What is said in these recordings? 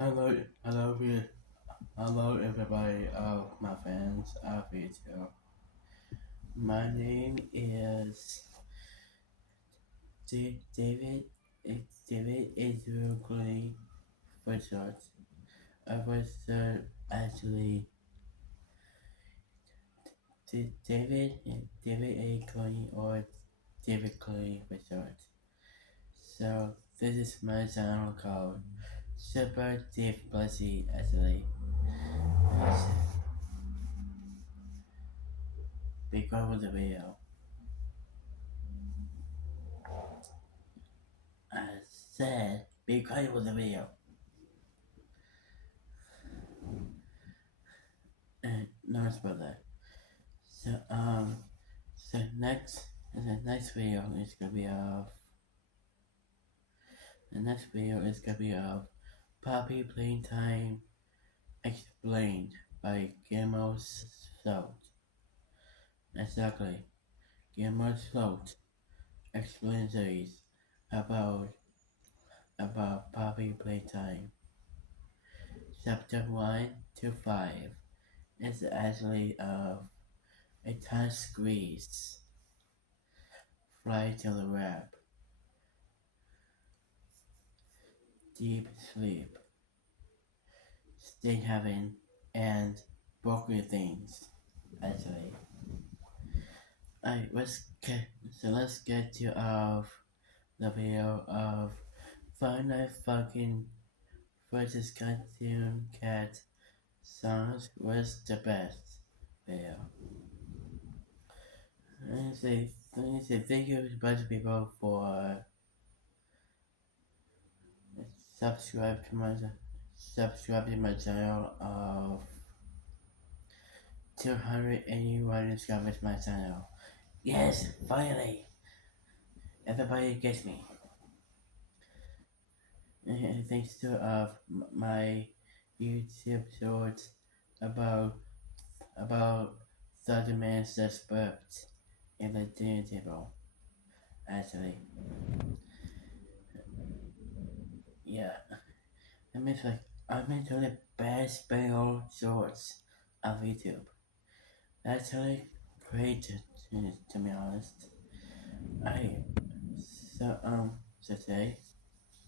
Hello, hello, everybody of my fans of YouTube. My name is David. David is really for short. I was actually David A. Clooney or David Clooney for short. So this is my channel called Super Dave Blessy actually. Because of the video. I said because of the video. And no, it's about that. So the next video is gonna be of the next video is gonna be of Poppy Playtime Explained by Guillermo's Throat. Exactly. Guillermo's Throat explains series about Poppy Playtime. Chapter 1 to 5 is actually of a tight squeeze. Fly to the web. Deep sleep. Stay heaven and broken things. Actually, let's get to the video of Final fucking versus Cartoon Cat songs was the best video. Let me say thank you to a bunch of people for subscribing to my channel of 281 subscribers to my channel. Yes, finally! Everybody gets me. And thanks to my YouTube shorts about 30 minutes just burped in the dinner table. Actually, yeah. I mean, like I'm into the best special shorts of YouTube. That's really great to be honest. I so today,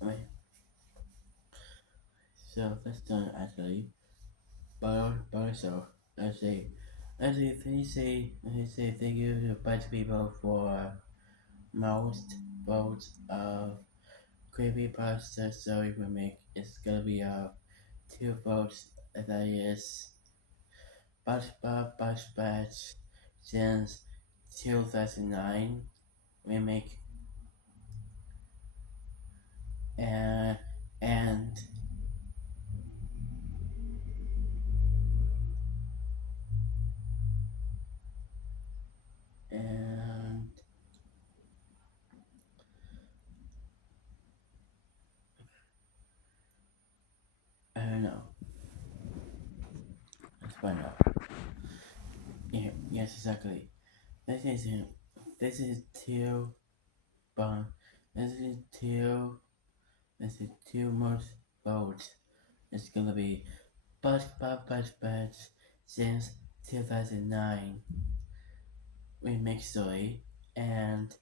I mean, so that's done actually. But so I say thank you to a bunch of people for most votes of creepypasta story remake. It's gonna be 2 votes. That is Bush Batch since 2009 remake and and and I don't know. Let's find out. Yeah, yes, exactly. This is this is two bon. This is two most votes. It's gonna be Bush Batch since 2009 remake story and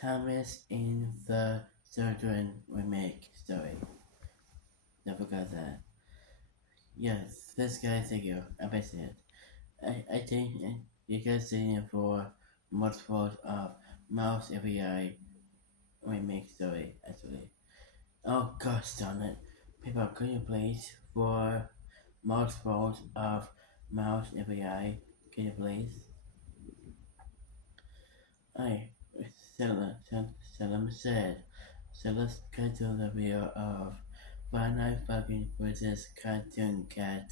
Thomas in the Children remake story. Never forgot that. Yes, this guy, thank you. I bet it. I think you guys seen it for multiple of Mouse FBI remake story actually. Oh gosh darn it. People, could you please for multiples of Mouse FBI? Can you please? I Salam said. So let's get to the video of Five Night Fucking versus Cartoon Cat.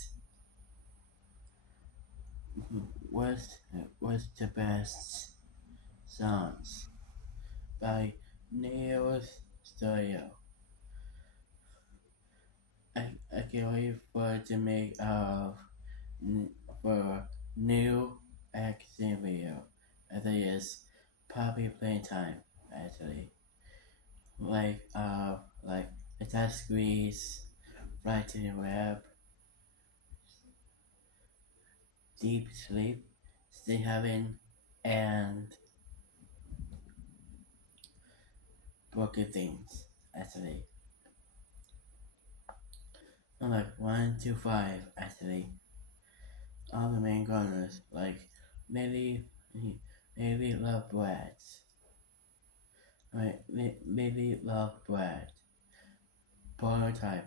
Was the best songs by Neo's Studio. I can't wait for to make for new action video. I think it's Poppy Playtime actually. Like a touch squeeze, right to the web, deep sleep, stay heaven, and broken things, actually. I'm like 1 to 5, actually. All the main corners, like maybe love bread. Right, maybe love bread. Prototype,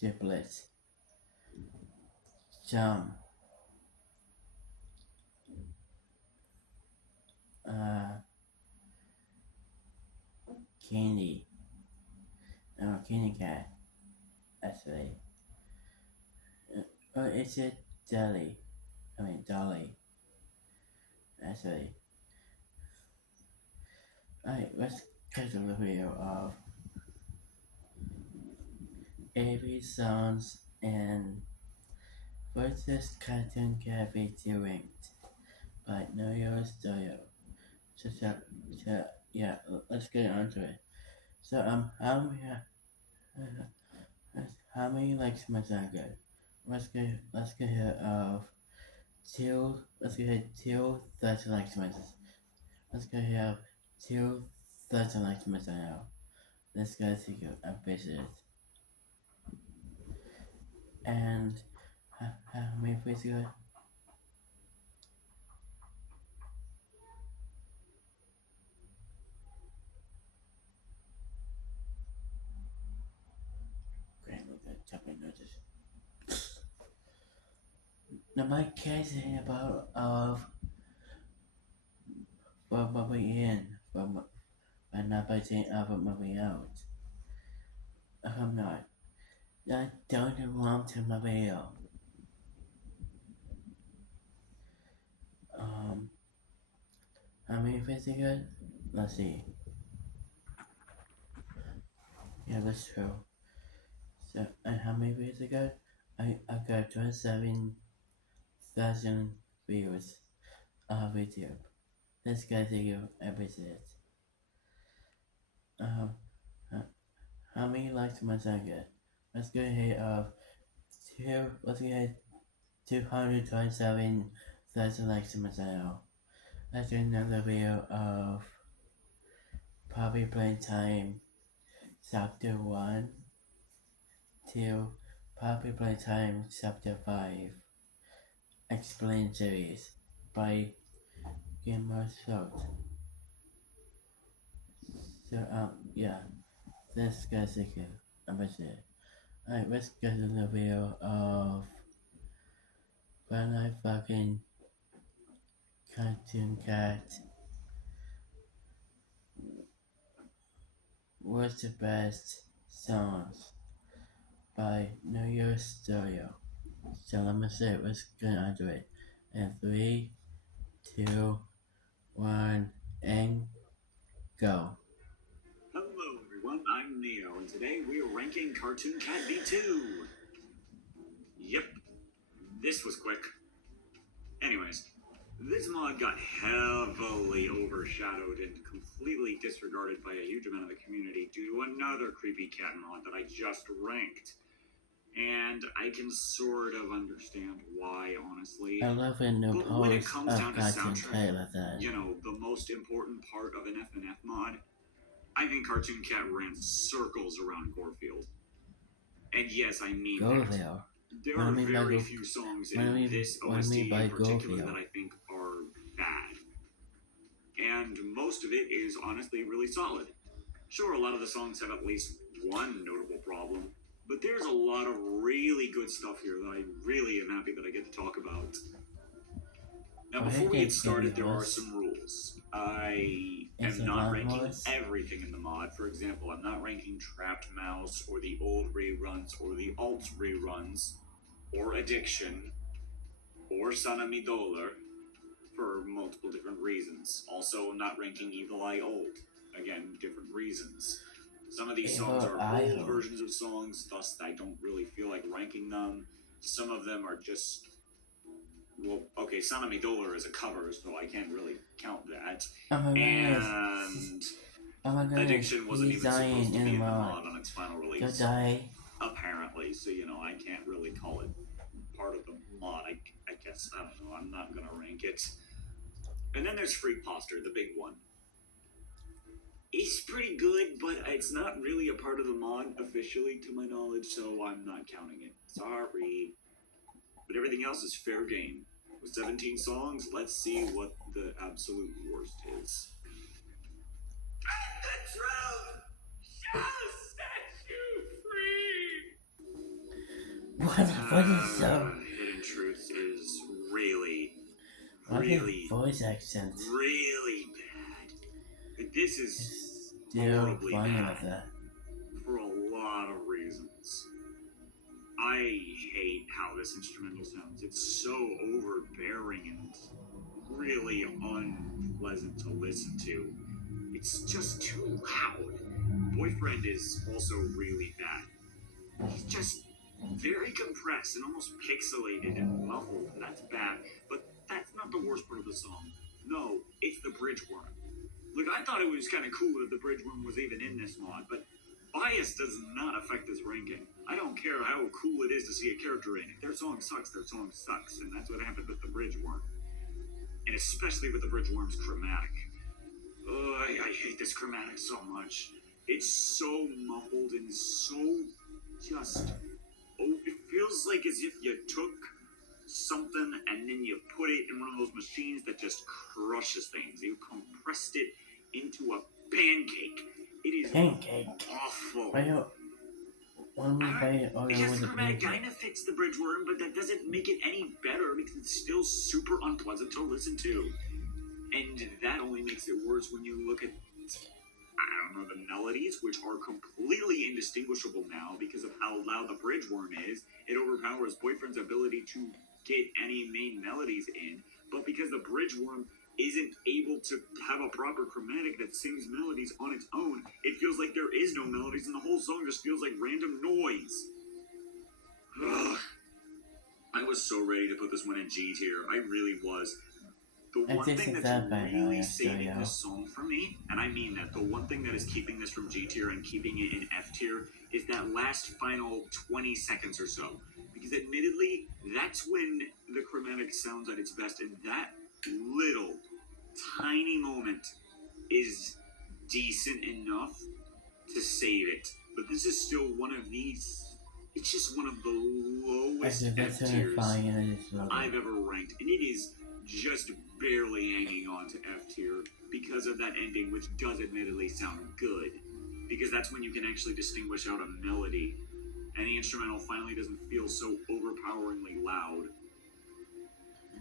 giblets, jam, uh, candy, no, candy cat, actually. Or is it jelly? I mean, dolly, actually. Alright, let's catch a review of AB songs and versus Cartoon Cat featuring by Know Your Studio. So, yeah, let's get on to it. So, how many likes my song good? Let's get here of let's get here 2,000 likes my let's get here 2,000 likes my song now. Let's go see you and visit it. And how many plays you got? Great, look at jumping notice. Now my case is about of for moving in, by not by saying of moving out. I'm not. I don't want to move out. Um, how many plays you got? Let's see. Yeah, that's true. So, and how many views I got? I got 27,000 views on YouTube. Let's go to you episode. Um, how many likes must I get? Let's go ahead of let's go ahead 227,000 likes must I know. Let's do another video of Poppy Playtime Chapter 1 to Poppy Playtime Chapter 5 Explain Series by Gamer Shot. So, yeah, let's get second. Episode. Alright, let's get to the video of when I fucking Cartoon Cat was the best songs by New York Studio. So let me say, let's get onto it. And 3, 2, 1, and go. Hello everyone, I'm Neo, and today we are ranking Cartoon Cat V2. Yep, this was quick. Anyways, this mod got heavily overshadowed and completely disregarded by a huge amount of the community due to another creepy cat mod that I just ranked. And I can sort of understand why, honestly. I love a new But when it post comes of down to Cartoon soundtrack, Cat like that. you know, the most important part of an FNF mod, I think Cartoon Cat ran circles around Gorefield. And yes, I mean Go that. there. There are very few songs in this OST in particular that I think are bad. And most of it is honestly really solid. Sure, a lot of the songs have at least one notable problem, but there's a lot of really good stuff here that I really am happy that I get to talk about. Now, before we get started, there are some rules. I am not ranking everything in the mod. For example, I'm not ranking Trapped Mouse, or the old reruns, or the alt reruns, or Addiction, or Sanami Dollar, for multiple different reasons. Also, I'm not ranking Evil Eye Old. Again, different reasons. Some of these songs are old versions of songs, thus I don't really feel like ranking them. Some of them are just... Well, okay, Sanami Dollar is a cover, so I can't really count that. And Oh my goodness, Addiction wasn't he's even dying supposed to in be the in the mod. mod on its final Go release. die. Apparently, so I can't really call it part of the mod. I guess, I don't know, I'm not gonna rank it. And then there's Freak Poster, the big one. It's pretty good, but it's not really a part of the mod officially, to my knowledge, so I'm not counting it. Sorry. But everything else is fair game. With 17 songs, let's see what the absolute worst is. The truth shall set you free! What is so? Hidden Truth is really, What really, voice accent? really bad. This is Still horribly funny bad with that. for a lot of reasons. I hate how this instrumental sounds. It's so overbearing and really unpleasant to listen to. It's just too loud. Boyfriend is also really bad. He's just very compressed and almost pixelated and muffled, and that's bad. But that's not the worst part of the song. No, it's the bridge worm. Look, I thought it was kind of cool that the bridge worm was even in this mod, but bias does not affect this ranking. I don't care how cool it is to see a character in it. Their song sucks, and that's what happened with the bridge worm. And especially with the bridge worm's chromatic. I hate this chromatic so much. It's so muffled and so just... Oh, it feels like as if you took something and then you put it in one of those machines that just crushes things. You compressed it into a pancake. It is awful. Because the chromatic kind of fits the bridge worm, but that doesn't make it any better because it's still super unpleasant to listen to. And that only makes it worse when you look at, I don't know, the melodies, which are completely indistinguishable now because of how loud the bridge worm is. It overpowers Boyfriend's ability to get any main melodies in, but because the bridge worm isn't able to have a proper chromatic that sings melodies on its own, it feels like there is no melodies and the whole song just feels like random noise. Ugh. I was so ready to put this one in G tier. I really was. The one thing that's really saving this song for me, and I mean that, the one thing that is keeping this from G tier and keeping it in F tier is that last final 20 seconds or so. Because admittedly, that's when the chromatic sounds at its best, and that little tiny moment is decent enough to save it. But this is still one of these. It's just one of the lowest F tiers I've ever ranked, and it is just barely hanging on to F tier because of that ending, which does admittedly sound good, because that's when you can actually distinguish out a melody, and the instrumental finally doesn't feel so overpoweringly loud.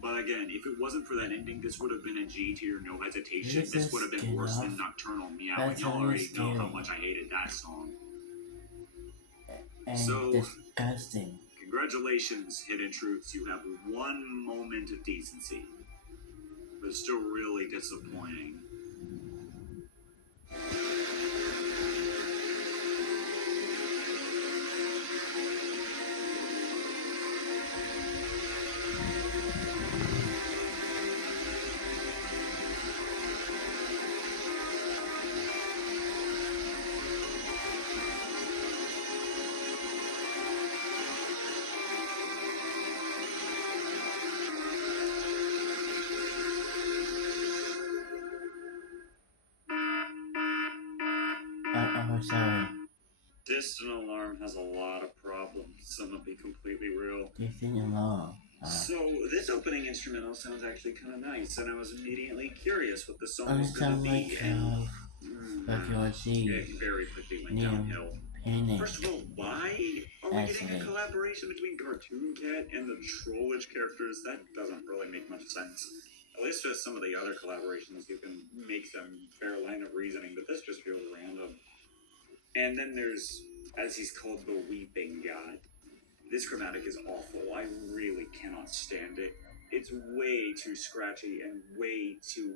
But again, if it wasn't for that ending, this would have been a G tier, no hesitation. This would have been worse than Nocturnal Meow, and y'all already know how much I hated that song. And so, disgusting. Congratulations, Hidden Truths. You have one moment of decency, but it's still really disappointing. Sorry. Distant Alarm has a lot of problems. Some will be completely real. Distant Alarm. So this opening instrumental sounds actually kind of nice, and I was immediately curious what the song was going to be. It very quickly went downhill. First of all, why are we getting a collaboration between Cartoon Cat and the Trollage characters? That doesn't really make much sense. At least with some of the other collaborations, you can make some fair line of reasoning, but this just feels random. And then there's, as he's called, the Weeping God. This chromatic is awful. I really cannot stand it. It's way too scratchy and way too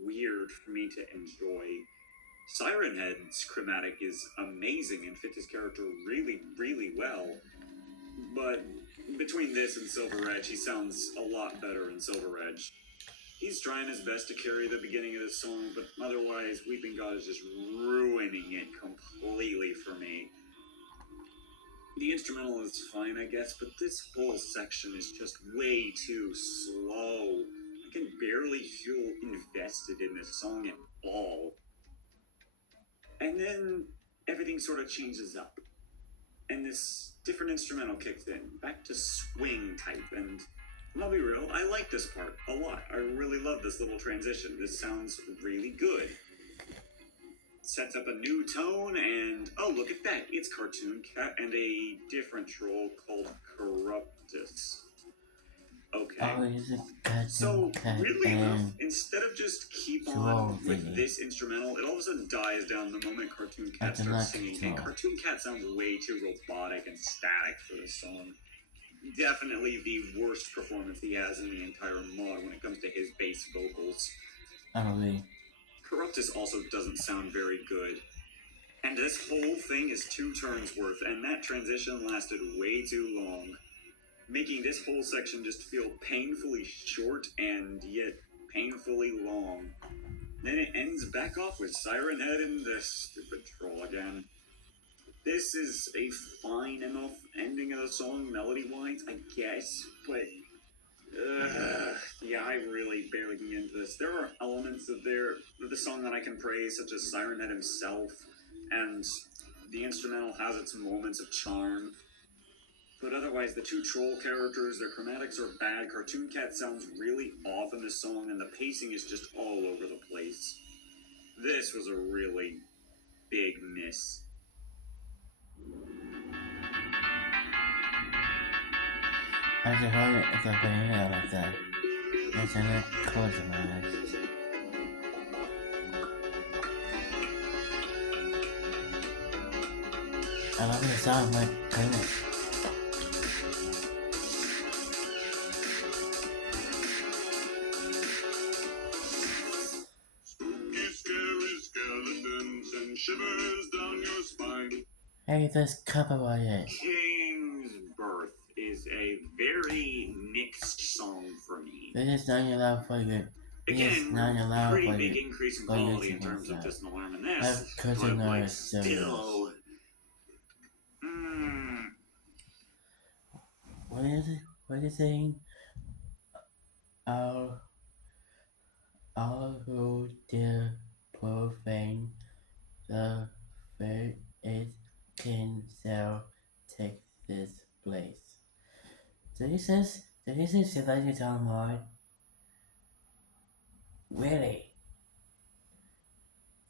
weird for me to enjoy. Siren Head's chromatic is amazing and fits his character really, really well. But between this and Silver Edge, he sounds a lot better in Silver Edge. He's trying his best to carry the beginning of the song, but otherwise, Weeping God is just ruining it completely for me. The instrumental is fine, I guess, but this whole section is just way too slow. I can barely feel invested in this song at all. And then everything sort of changes up. And this different instrumental kicks in, back to swing type, and I'll be real, I like this part a lot. I really love this little transition. This sounds really good. Sets up a new tone, and oh, look at that. It's Cartoon Cat and a different troll called Corruptus. Okay. Oh, it's a Cartoon So, Cat weirdly enough, and instead of just keep troll on with thingy. this instrumental, it all of a sudden dies down the moment Cartoon Cat I do starts not singing. control. And Cartoon Cat sounds way too robotic and static for this song. Definitely the worst performance he has in the entire mod when it comes to his bass vocals. I agree. Corruptus also doesn't sound very good. And this whole thing is 2 turns worth, and that transition lasted way too long, making this whole section just feel painfully short and yet painfully long. Then it ends back off with Siren Head and the stupid troll again. This is a fine enough ending of the song, melody-wise, I guess, but yeah, I really barely can get into this. There are elements of the song that I can praise, such as Siren Head himself, and the instrumental has its moments of charm. But otherwise, the 2 troll characters, their chromatics are bad, Cartoon Cat sounds really off in the song, and the pacing is just all over the place. This was a really big miss. I just heard it at the beginning like that. It's in it close to my eyes. I love the song, my goodness. Spooky, scary skeletons and shivers down your spine. Hey, this copyrighted. King's Birth is a very mixed song for me. This is not allowed for you. Again, not allowed pretty for big you. increase in for you quality to in terms of that. this alarm and I have this, cousin but like or still, What is it? What is it saying? All who dare profane the faith can shall take this place. So he says that you tell him why? Really?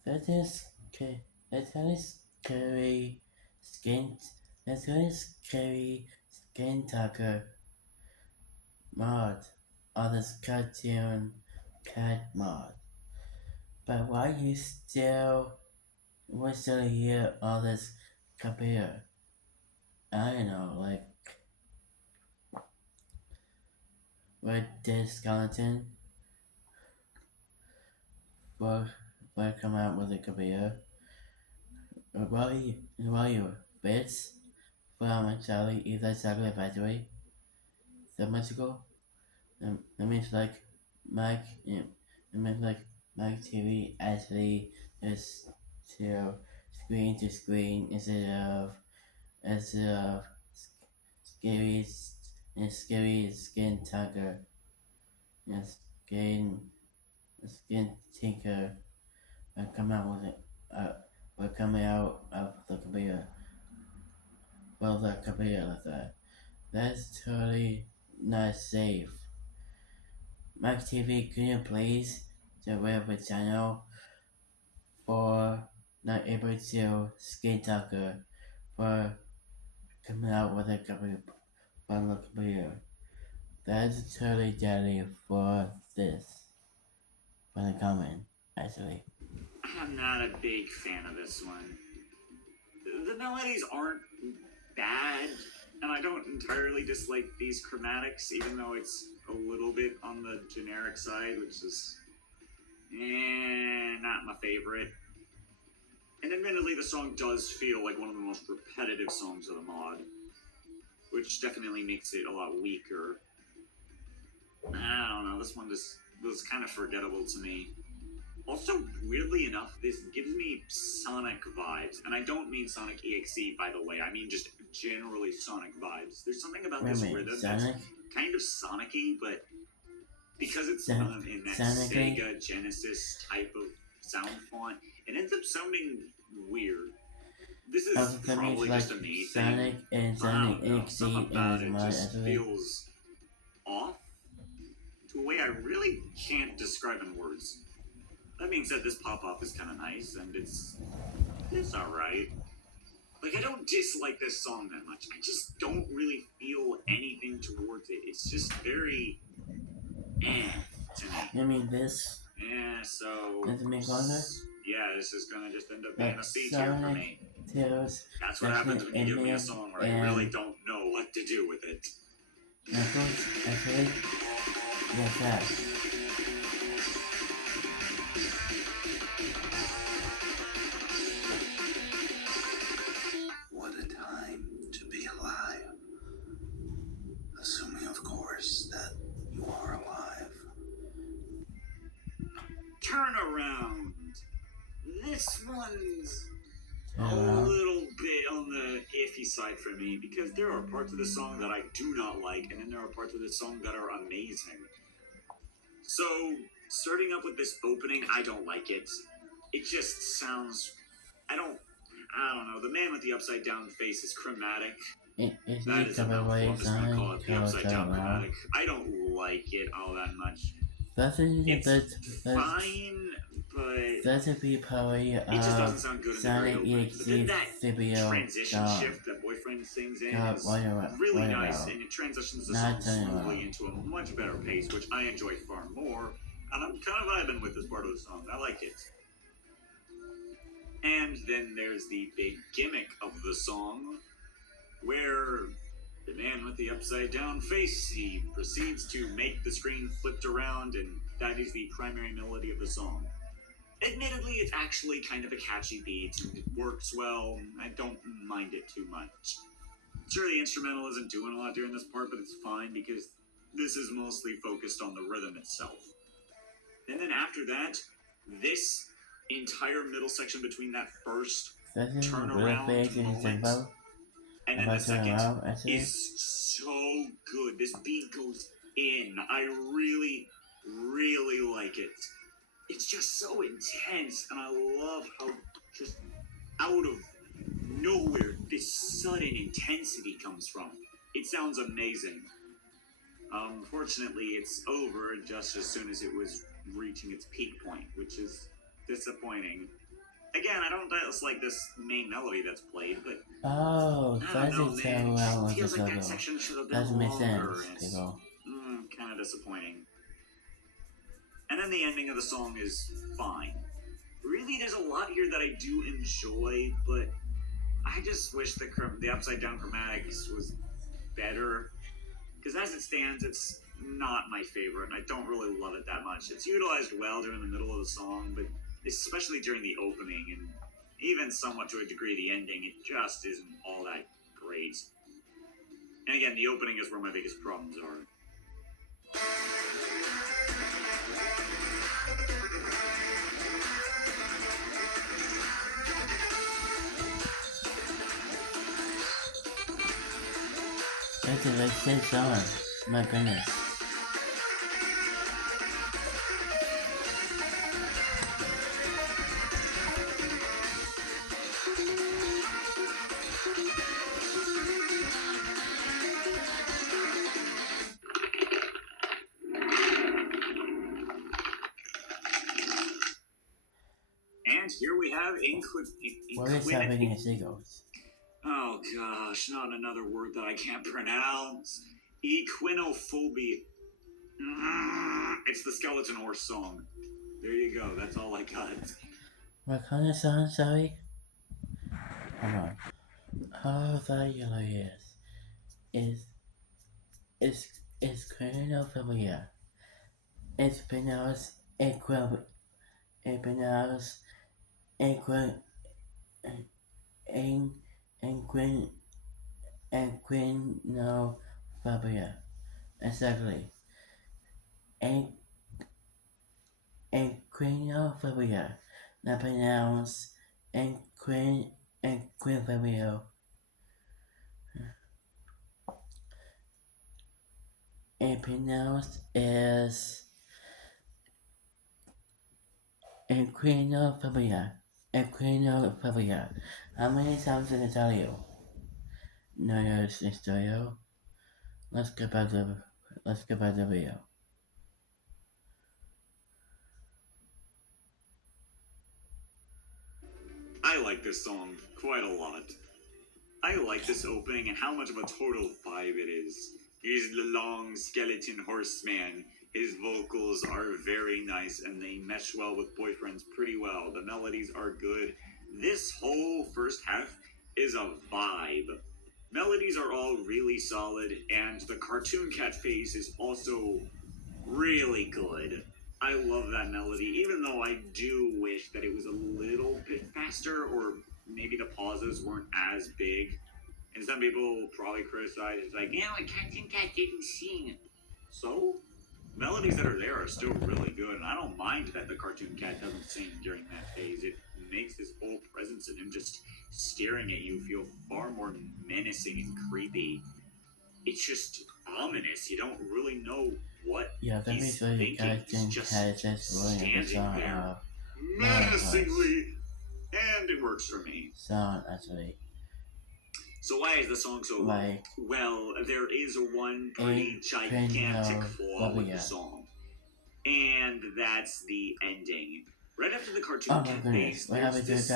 That is scary skin. That's really scary skin tucker mod on this cartoon cat mod. But why you still hear all this computer? I don't know, like with this skeleton will come out with a computer. While you bits from Charlie either Chocolate Factory 7 months ago. That means like Mike TV actually is to screen instead of scary skin tiger and skin tinker come out with it will coming out of the computer. Well, the computer like that. That's totally not safe. Mike TV, can you please direct the channel for not able to skin talker for coming out with a computer from the computer? That's totally deadly for this. For the comment, actually. I'm not a big fan of this one. The melodies aren't bad, and I don't entirely dislike these chromatics, even though it's a little bit on the generic side, which is not my favorite. And admittedly, the song does feel like one of the most repetitive songs of the mod, which definitely makes it a lot weaker. I don't know, this one just was kind of forgettable to me. Also, weirdly enough, this gives me Sonic vibes. And I don't mean Sonic EXE, by the way. I mean just generally Sonic vibes. There's something about this rhythm that's kind of Sonic-y, but because it's in that Sega Genesis type of sound font, it ends up sounding weird. This is probably just a me thing. Sonic EXE Something about it just feels off to a way I really can't describe in words. That being said, this pop-up is kind of nice, and it's alright. Like, I don't dislike this song that much. I just don't really feel anything towards it. It's just very to me. You mean this? Yeah, so... Does it make longer? Yeah, this is gonna just end up being a C tier for me. That's what happens when you give me a song where I really don't know what to do with it. Actually, yes, that. What a time to be alive. Assuming, of course, that you are alive. Turn around. This one's a little bit on the iffy side for me because there are parts of the song that I do not like, and then there are parts of the song that are amazing. So, starting up with this opening, I don't like it. It just sounds... I don't know. The man with the upside down face is chromatic. That is a mouthful. I'm just gonna call it the upside down chromatic. I don't like it all that much. It's fine, but that's a big parody of it just doesn't sound good in the very opening. But then that transition shift that Boyfriend sings in is really nice, and it transitions the song smoothly into a much better pace, which I enjoy far more, and I'm kind of vibing with this part of the song. I like it. And then there's the big gimmick of the song, where the man with the upside down face, he proceeds to make the screen flipped around, and that is the primary melody of the song. Admittedly, it's actually kind of a catchy beat, and it works well. I don't mind it too much. Sure, the instrumental isn't doing a lot during this part, but it's fine because this is mostly focused on the rhythm itself. And then after that, this entire middle section between that first turnaround moment and then the second is so good. This beat goes in. I really, really like it. It's just so intense, and I love how just out of nowhere this sudden intensity comes from. It sounds amazing. Unfortunately, it's over just as soon as it was reaching its peak point, which is disappointing. Again, I don't dislike this main melody that's played, but that's it feels like that section should have been longer. It's kind of disappointing. And then the ending of the song is fine. Really, there's a lot here that I do enjoy, but I just wish the upside down chromatics was better. Because as it stands, it's not my favorite, and I don't really love it that much. It's utilized well during the middle of the song, but especially during the opening, and even somewhat to a degree the ending, it just isn't all that great. And again, the opening is where my biggest problems are. That's a legit song. My goodness. And here we have What is happening in Seagulls? Oh gosh, not another word that I can't pronounce. EquinoPhobia. It's the Skeleton Horse song. There you go, that's all I got. What kind of song, sorry? Hold on. How valuable is EquinoPhobia. It's pronounced EquinoPhobia. Exactly. EquinoPhobia. Now pronounce EquinoPhobia. And pronounced as EquinoPhobia. EquinoPhobia. How many times did I tell you? No, you're listening to you. Let's get back to the video. I like this song quite a lot. I like this opening and how much of a total vibe it is. He's the long skeleton horseman. His vocals are very nice and they mesh well with Boyfriend's pretty well. The melodies are good. This whole first half is a vibe. Melodies are all really solid, and the cartoon cat phase is also really good. I love that melody, even though I do wish that it was a little bit faster, or maybe the pauses weren't as big. And some people probably criticize it's like, yeah, a cartoon cat didn't sing. So, melodies that are there are still really good, and I don't mind that the cartoon cat doesn't sing during that phase. It makes his whole presence and him just staring at you feel far more menacing and creepy. It's just ominous. You don't really know what he's thinking. He's just standing there menacingly, and it works for me. Song, actually. So why is the song so like, well, there is one pretty gigantic flaw with the song. And that's the ending. Right after the cartoon cat phase, there's this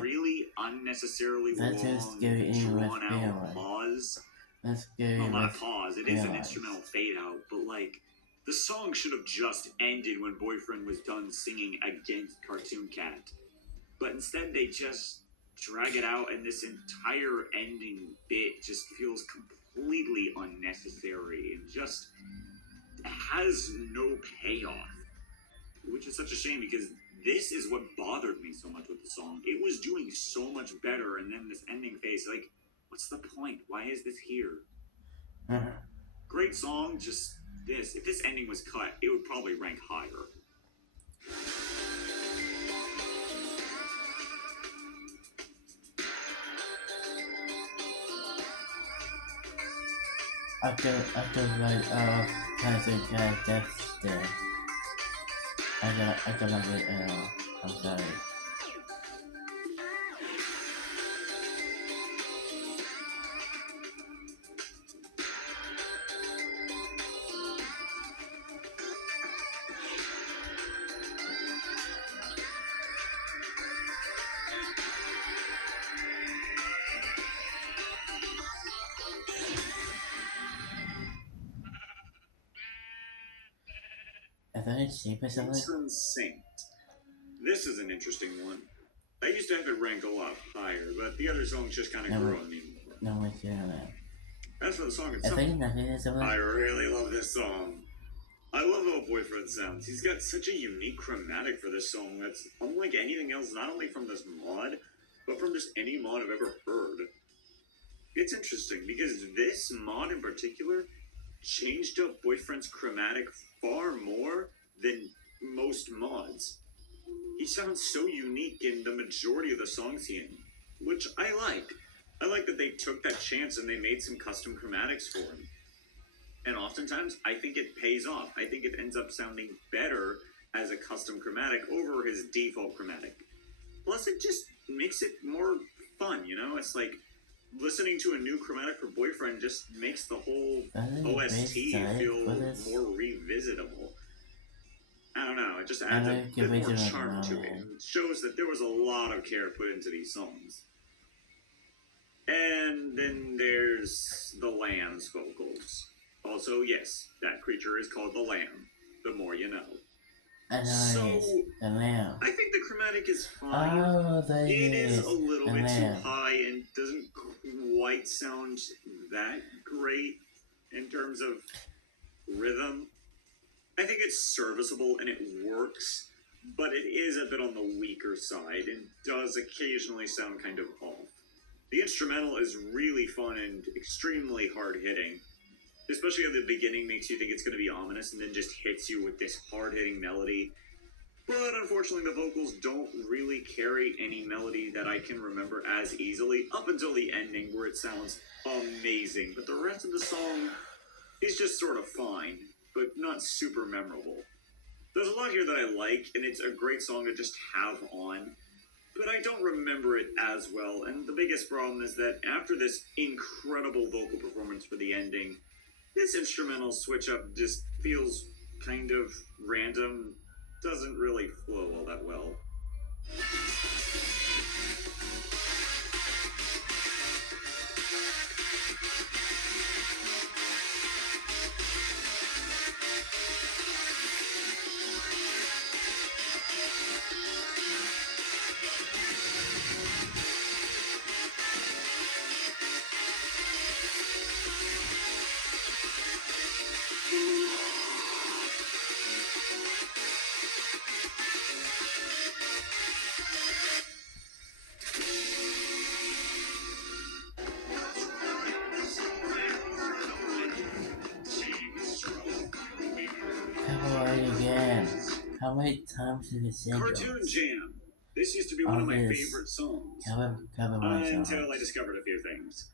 really unnecessarily long, drawn out pause. Well, not a pause, it is an instrumental fade out, but like, the song should have just ended when Boyfriend was done singing against Cartoon Cat. But instead they just drag it out, and this entire ending bit just feels completely unnecessary and just has no payoff. Which is such a shame, because this is what bothered me so much with the song. It was doing so much better, and then this ending phase, like, what's the point? Why is this here? Great song, just this. If this ending was cut, it would probably rank higher. After right Cartoon Cat death there. I don't like it at all. I'm sorry. I thought it's cheap or something. Patron Saint. This is an interesting one. I used to have it rank a lot higher, but the other songs just kind of grew on me more. No one's doing that. As for the song itself, I really love this song. I love how Boyfriend sounds. He's got such a unique chromatic for this song that's unlike anything else, not only from this mod, but from just any mod I've ever heard. It's interesting, because this mod in particular changed up Boyfriend's chromatic far more than most mods. He sounds so unique in the majority of the songs he in, which I like. I like that they took that chance and they made some custom chromatics for him. And oftentimes, I think it pays off. I think it ends up sounding better as a custom chromatic over his default chromatic. Plus, it just makes it more fun, you know? It's like listening to a new chromatic for Boyfriend just makes the whole OST feel more revisitable. I don't know, it just adds a bit more charm to it. It shows that there was a lot of care put into these songs. And then there's the Lamb's vocals. Also, yes, that creature is called the Lamb. The more you know. I know so, it is. The Lamb. I think the chromatic is fine. Oh, it is a little bit too high and doesn't quite sound that great in terms of rhythm. I think it's serviceable and it works, but it is a bit on the weaker side and does occasionally sound kind of off. The instrumental is really fun and extremely hard-hitting, especially at the beginning makes you think it's going to be ominous and then just hits you with this hard-hitting melody. But unfortunately, the vocals don't really carry any melody that I can remember as easily up until the ending, where it sounds amazing. But the rest of the song is just sort of fine, but not super memorable. There's a lot here that I like, and it's a great song to just have on, but I don't remember it as well. And the biggest problem is that after this incredible vocal performance for the ending, this instrumental switch up just feels kind of random, doesn't really flow all that well. Again. How many times did it sing? Cartoon Jam. This used to be one of my favorite songs. Until I discovered a few things.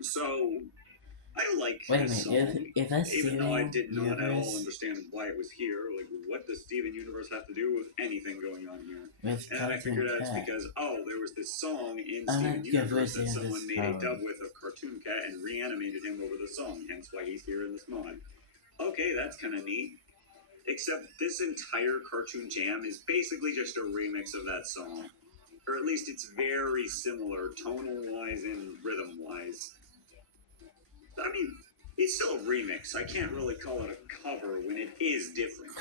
So, I like this song. Even though I did not at all understand why it was here. Like, what does Steven Universe have to do with anything going on here? And I figured out it's because, there was this song in Steven Universe that someone made a dub with of Cartoon Cat and reanimated him over the song, hence why he's here in this mod. Okay, that's kind of neat. Except this entire Cartoon Jam is basically just a remix of that song. Or at least it's very similar, tonal-wise and rhythm-wise. I mean, it's still a remix. I can't really call it a cover when it is different.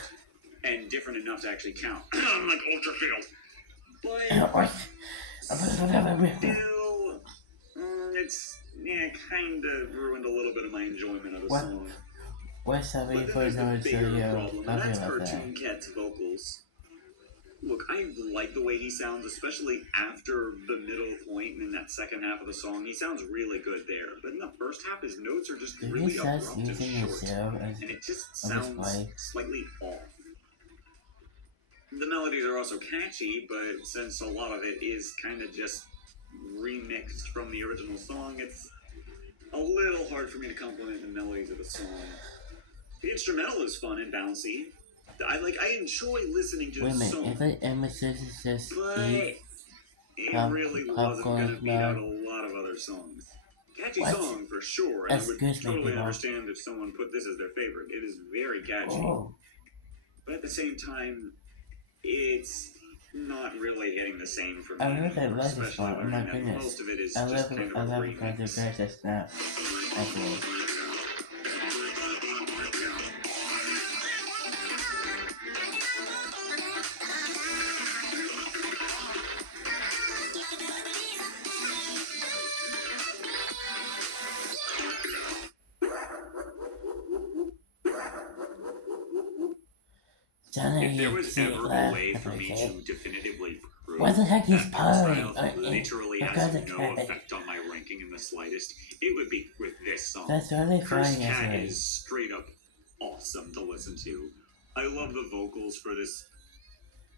And different enough to actually count. Like Ultrafield. But still, it's kind of ruined a little bit of my enjoyment of the song. What's happening for the bigger problem, and that's Cartoon Cat's vocals. Look, I like the way he sounds, especially after the middle point and in that second half of the song. He sounds really good there. But in the first half, his notes are just really abrupt and short. And it just sounds slightly off. The melodies are also catchy, but since a lot of it is kind of just remixed from the original song, it's a little hard for me to compliment the melodies of the song. The instrumental is fun and bouncy. I enjoy listening to the song. But it really wasn't going to beat out a lot of other songs. Catchy song for sure, and I would totally understand if someone put this as their favorite. It is very catchy. But at the same time, it's not really hitting the same for me. I really like this one. Oh my goodness. Most of it is just kind of a remix. If there was ever a way for me to definitively prove what the heck is Trials literally has no effect on my ranking in the slightest, it would be with this song. That's really Cursed Cat is straight up awesome to listen to. I love the vocals for this.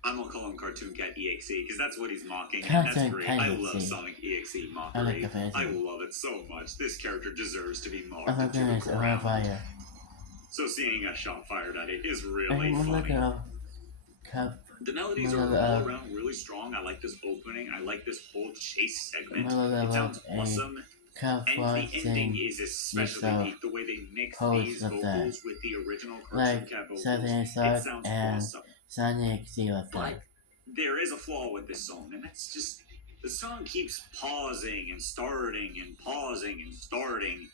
I'm gonna call him Cartoon Cat EXE because that's what he's mocking. And that's great. I love Sonic EXE mockery. I love it so much. This character deserves to be mocked to the ground. So seeing a shot fired at it is really funny. The melodies are all around really strong. I like this opening. I like this whole chase segment. It sounds awesome. And the ending is especially neat. The way they mix these vocals with the original Cartoon Cat vocals. It sounds awesome. But there is a flaw with this song, and that's just the song keeps pausing and starting and pausing and starting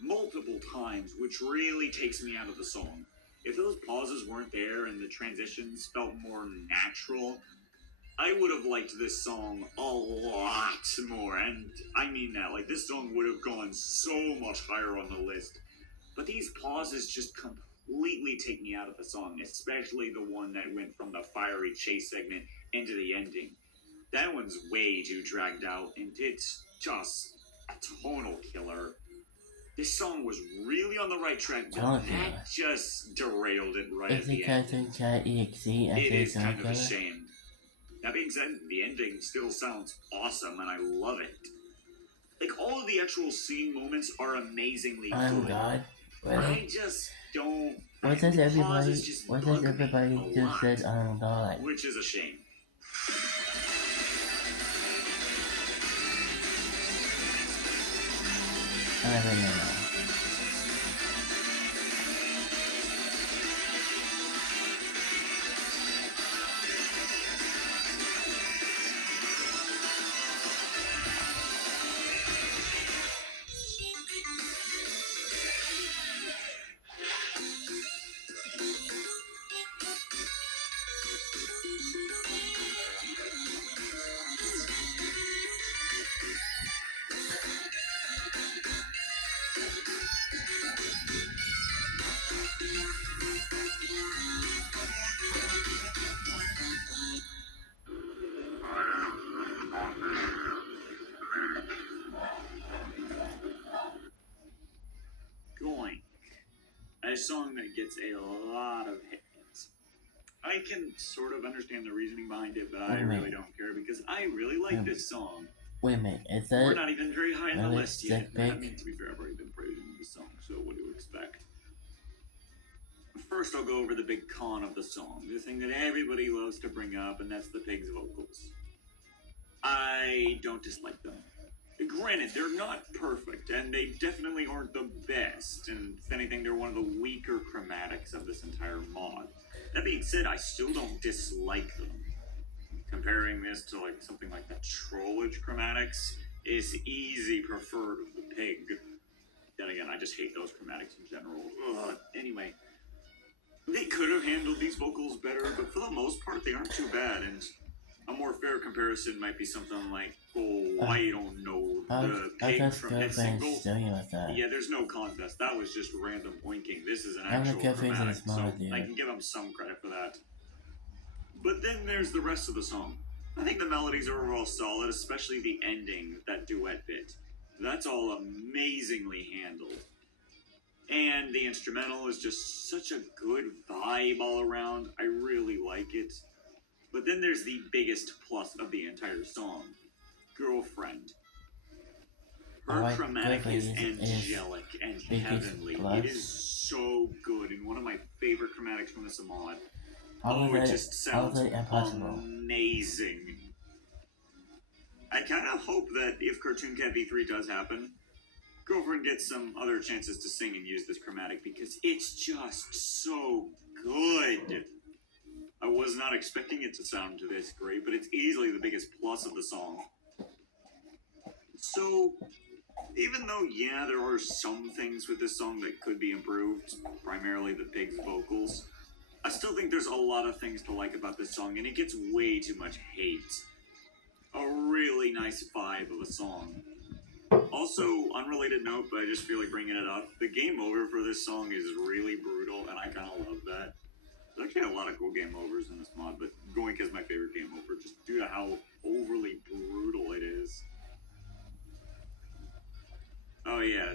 multiple times, which really takes me out of the song. If those pauses weren't there and the transitions felt more natural, I would have liked this song a lot more. And I mean that, like, this song would have gone so much higher on the list. But these pauses just completely take me out of the song, especially the one that went from the fiery chase segment into the ending. That one's way too dragged out, and it's just a tonal killer. This song was really on the right track, but that just derailed it right at the end. Cartoon Cat EXE it is kind of a shame. That being said, the ending still sounds awesome, and I love it. Like, all of the actual scene moments are amazingly good. Oh God. Really? I just don't... What does everybody just said, oh God? Which is a shame. I never know. A song that gets a lot of hits. I can sort of understand the reasoning behind it, but I really don't care because I really like this song. Wait a minute, is that... We're not even very high on the list yet. I mean, to be fair, I've already been praising the song, so what do you expect? First, I'll go over the big con of the song, the thing that everybody loves to bring up, and that's the pig's vocals. I don't dislike them. Granted, they're not perfect, and they definitely aren't the best, and if anything, they're one of the weaker chromatics of this entire mod. That being said, I still don't dislike them. Comparing this to like something like the Trollage chromatics is easy preferred of the pig. Then again, I just hate those chromatics in general. Anyway, they could have handled these vocals better, but for the most part, they aren't too bad, and a more fair comparison might be something like, I don't know, the pig from Hit Single. Yeah, there's no contest. That was just random oinking. This is an actual chromatic, so I can give them some credit for that. But then there's the rest of the song. I think the melodies are overall solid, especially the ending, that duet bit. That's all amazingly handled. And the instrumental is just such a good vibe all around. I really like it. But then there's the biggest plus of the entire song. Girlfriend. Her chromatic is angelic and heavenly. It is so good and one of my favorite chromatics from this mod. It just sounds amazing. I kind of hope that if Cartoon Cat V3 does happen, Girlfriend gets some other chances to sing and use this chromatic because it's just so good. I was not expecting it to sound this great, but it's easily the biggest plus of the song. So, even though, yeah, there are some things with this song that could be improved, primarily the pig's vocals, I still think there's a lot of things to like about this song, and it gets way too much hate. A really nice vibe of a song. Also, unrelated note, but I just feel like bringing it up, the game over for this song is really brutal, and I kind of love that. There's actually a lot of cool game overs in this mod, but Goink is my favorite game over, just due to how overly brutal it is. Oh yeah,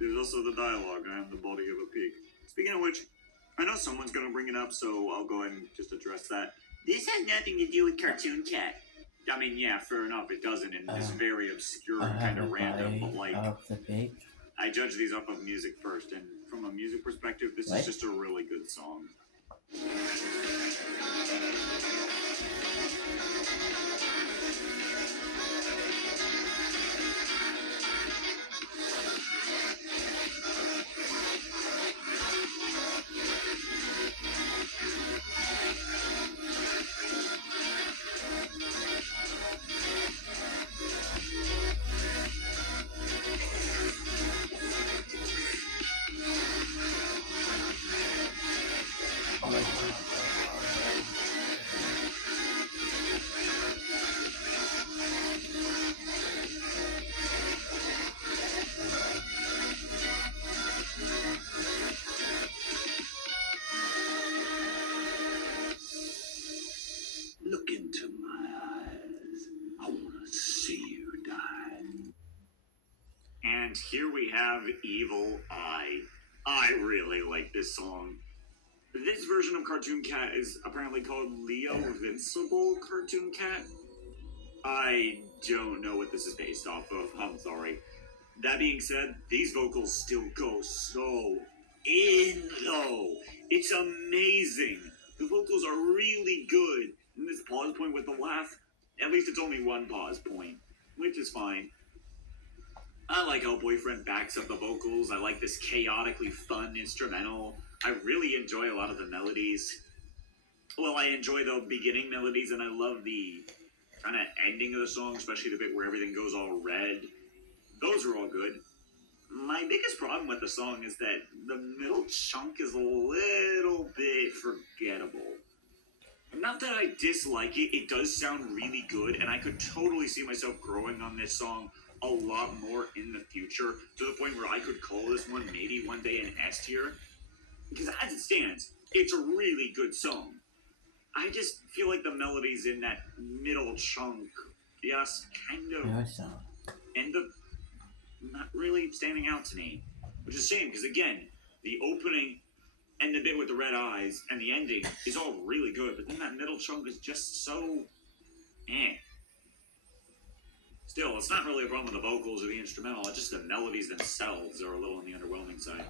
there's also the dialogue, I am the body of a pig. Speaking of which, I know someone's gonna bring it up, so I'll go ahead and just address that. This has nothing to do with Cartoon Cat. I mean, yeah, fair enough, it doesn't, and it's very obscure and kind of random, but like, I judge these off of music first, and from a music perspective, this is just a really good song. And here we have Evil Eye. I really like this song. This version of Cartoon Cat is apparently called Leo Vincible Cartoon Cat. I don't know what this is based off of, I'm sorry. That being said, these vocals still go so in though. It's amazing. The vocals are really good. And this pause point with the laugh, at least it's only one pause point, which is fine. I like how Boyfriend backs up the vocals. I like this chaotically fun instrumental. I really enjoy a lot of the melodies. Well, I enjoy the beginning melodies, and I love the kind of ending of the song, especially the bit where everything goes all red. Those are all good. My biggest problem with the song is that the middle chunk is a little bit forgettable. Not that I dislike it, it does sound really good, and I could totally see myself growing on this song a lot more in the future, to the point where I could call this one maybe one day an S tier. Because as it stands, it's a really good song. I just feel like the melodies in that middle chunk just kind of end up not really standing out to me. Which is a shame, because again, the opening and the bit with the red eyes and the ending is all really good, but then that middle chunk is just so eh. Still, it's not really a problem with the vocals or the instrumental, it's just the melodies themselves are a little on the underwhelming side.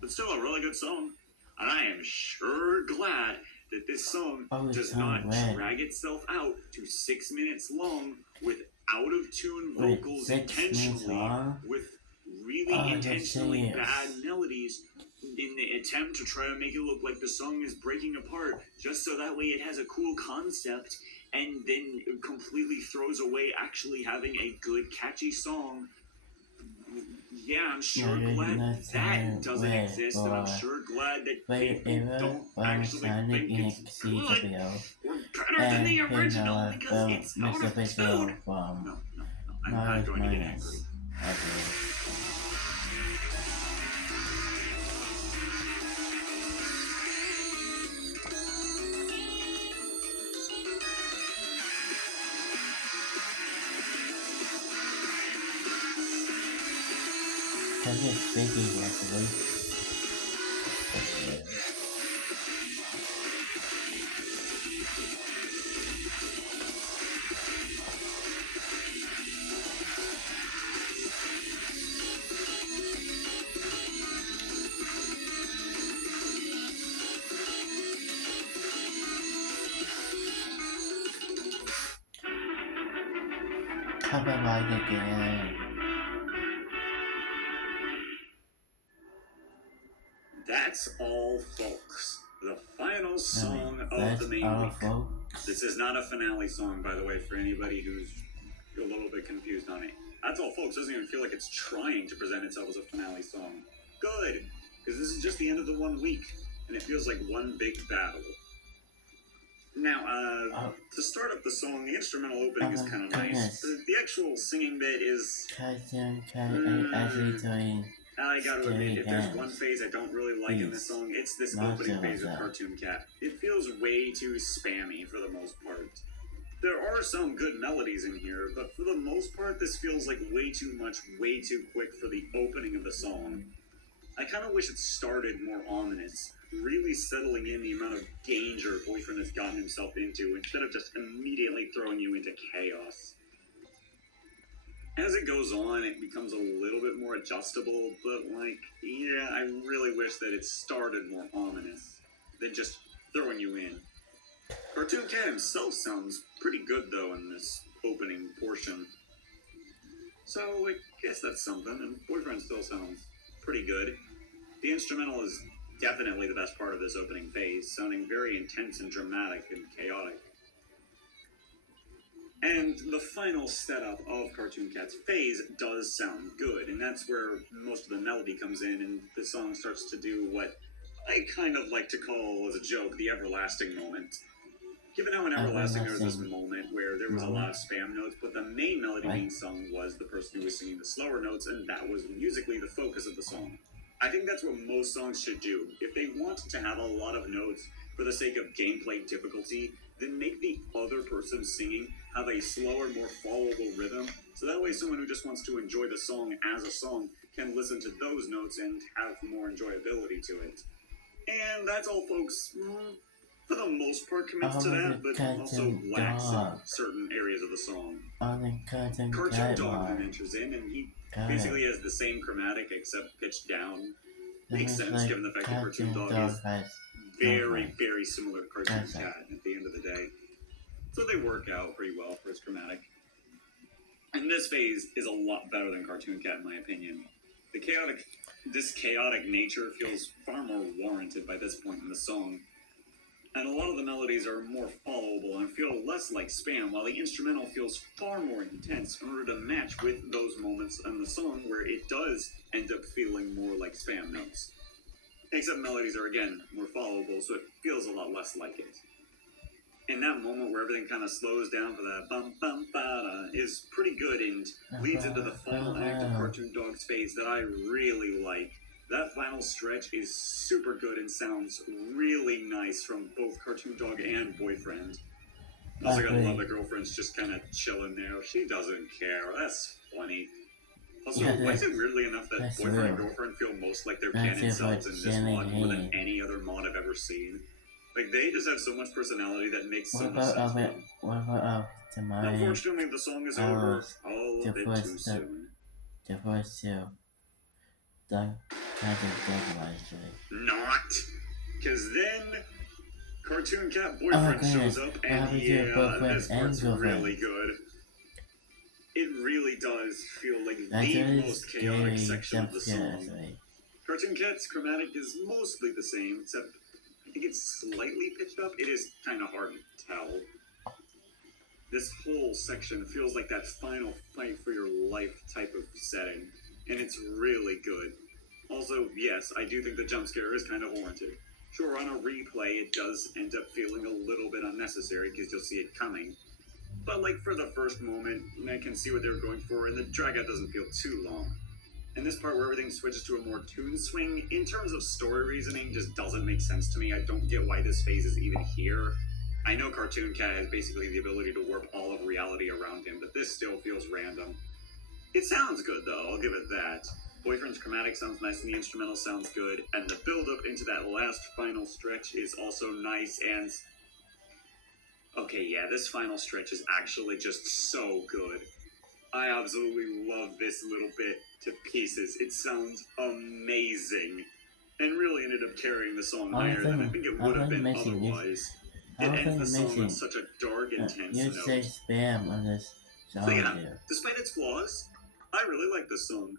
But still a really good song, and I am sure glad that this song does not drag itself out to 6 minutes long with out-of-tune vocals intentionally, with really intentionally bad melodies in the attempt to try to make it look like the song is breaking apart, just so that way it has a cool concept, and then completely throws away actually having a good, catchy song. Yeah, I'm sure glad that doesn't exist, and I'm sure glad that people don't actually think it's good or better than the original because it's out of tune. No, I'm not going to get angry. Can you speak actually? Come alive again. That's all, folks. The final song of the main week. This is not a finale song, by the way, for anybody who's a little bit confused on it. That's all, folks. Doesn't even feel like it's trying to present itself as a finale song. Good, because this is just the end of the 1 week, and it feels like one big battle. Now, to start up the song, the instrumental opening is kind of nice. The actual singing bit is... I gotta admit, if there's one phase I don't really like in this song, it's this opening phase of Cartoon Cat. It feels way too spammy for the most part. There are some good melodies in here, but for the most part, this feels like way too much, way too quick for the opening of the song. I kind of wish it started more ominous, really settling in the amount of danger Boyfriend has gotten himself into, instead of just immediately throwing you into chaos. As it goes on, it becomes a little bit more adjustable, but yeah, I really wish that it started more ominous than just throwing you in. Cartoon Cat himself sounds pretty good, though, in this opening portion. So I guess that's something, and Boyfriend still sounds pretty good. The instrumental is definitely the best part of this opening phase, sounding very intense and dramatic and chaotic. And the final setup of Cartoon Cat's phase does sound good, and that's where most of the melody comes in, and the song starts to do what I kind of like to call, as a joke, the everlasting moment. Given how in Everlasting there was this moment where there was a lot of spam notes, but the main melody being sung was the person who was singing the slower notes, and that was musically the focus of the song. I think that's what most songs should do. If they want to have a lot of notes, for the sake of gameplay difficulty, then make the other person singing have a slower, more followable rhythm, so that way someone who just wants to enjoy the song as a song can listen to those notes and have more enjoyability to it. And that's all, folks. For the most part commits to that, but also lacks in certain areas of the song. Cartoon Dog then enters in, and he basically has the same chromatic except pitched down. Makes sense given the fact that Cartoon Dog is very, very similar to Cartoon Cat at the end of the day. So they work out pretty well for its chromatic. And this phase is a lot better than Cartoon Cat in my opinion. This chaotic nature feels far more warranted by this point in the song. And a lot of the melodies are more followable and feel less like spam, while the instrumental feels far more intense in order to match with those moments in the song where it does end up feeling more like spam notes. Except melodies are, again, more followable, so it feels a lot less like it. And that moment where everything kind of slows down for that bum bum ba is pretty good and leads into the final act of Cartoon Dog's phase that I really like. That final stretch is super good and sounds really nice from both Cartoon Dog and Boyfriend. Also gotta love the girlfriend's just kind of chilling there. She doesn't care. That's funny. Also, why is it weirdly enough that Boyfriend and Girlfriend feel most like their canon selves in this mod more than any other mod I've ever seen? Like, they just have so much personality that makes so much sense for them. Unfortunately, the song is over all a bit too soon. Not! Because then Cartoon Cat Boyfriend shows up, and yeah, this part's really good. It really does feel like the most chaotic section of the song. Cartoon Cat's chromatic is mostly the same, except I think it's slightly pitched up. It is kind of hard to tell. This whole section feels like that final fight for your life type of setting, and it's really good. Also, yes, I do think the jump scare is kind of warranted. Sure, on a replay, it does end up feeling a little bit unnecessary because you'll see it coming. But like for the first moment, I can see what they're going for, and the drag out doesn't feel too long. And this part where everything switches to a more tune swing, in terms of story reasoning, just doesn't make sense to me. I don't get why this phase is even here. I know Cartoon Cat has basically the ability to warp all of reality around him, but this still feels random. It sounds good though, I'll give it that. Boyfriend's chromatic sounds nice and the instrumental sounds good, and the build-up into that last final stretch is also nice and... Okay, yeah, this final stretch is actually just so good. I absolutely love this little bit to pieces. It sounds amazing. And really ended up carrying the song higher than I think it would have been otherwise. It ends the song on such a dark, intense note. Say spam on this song. So yeah, despite its flaws, I really like this song.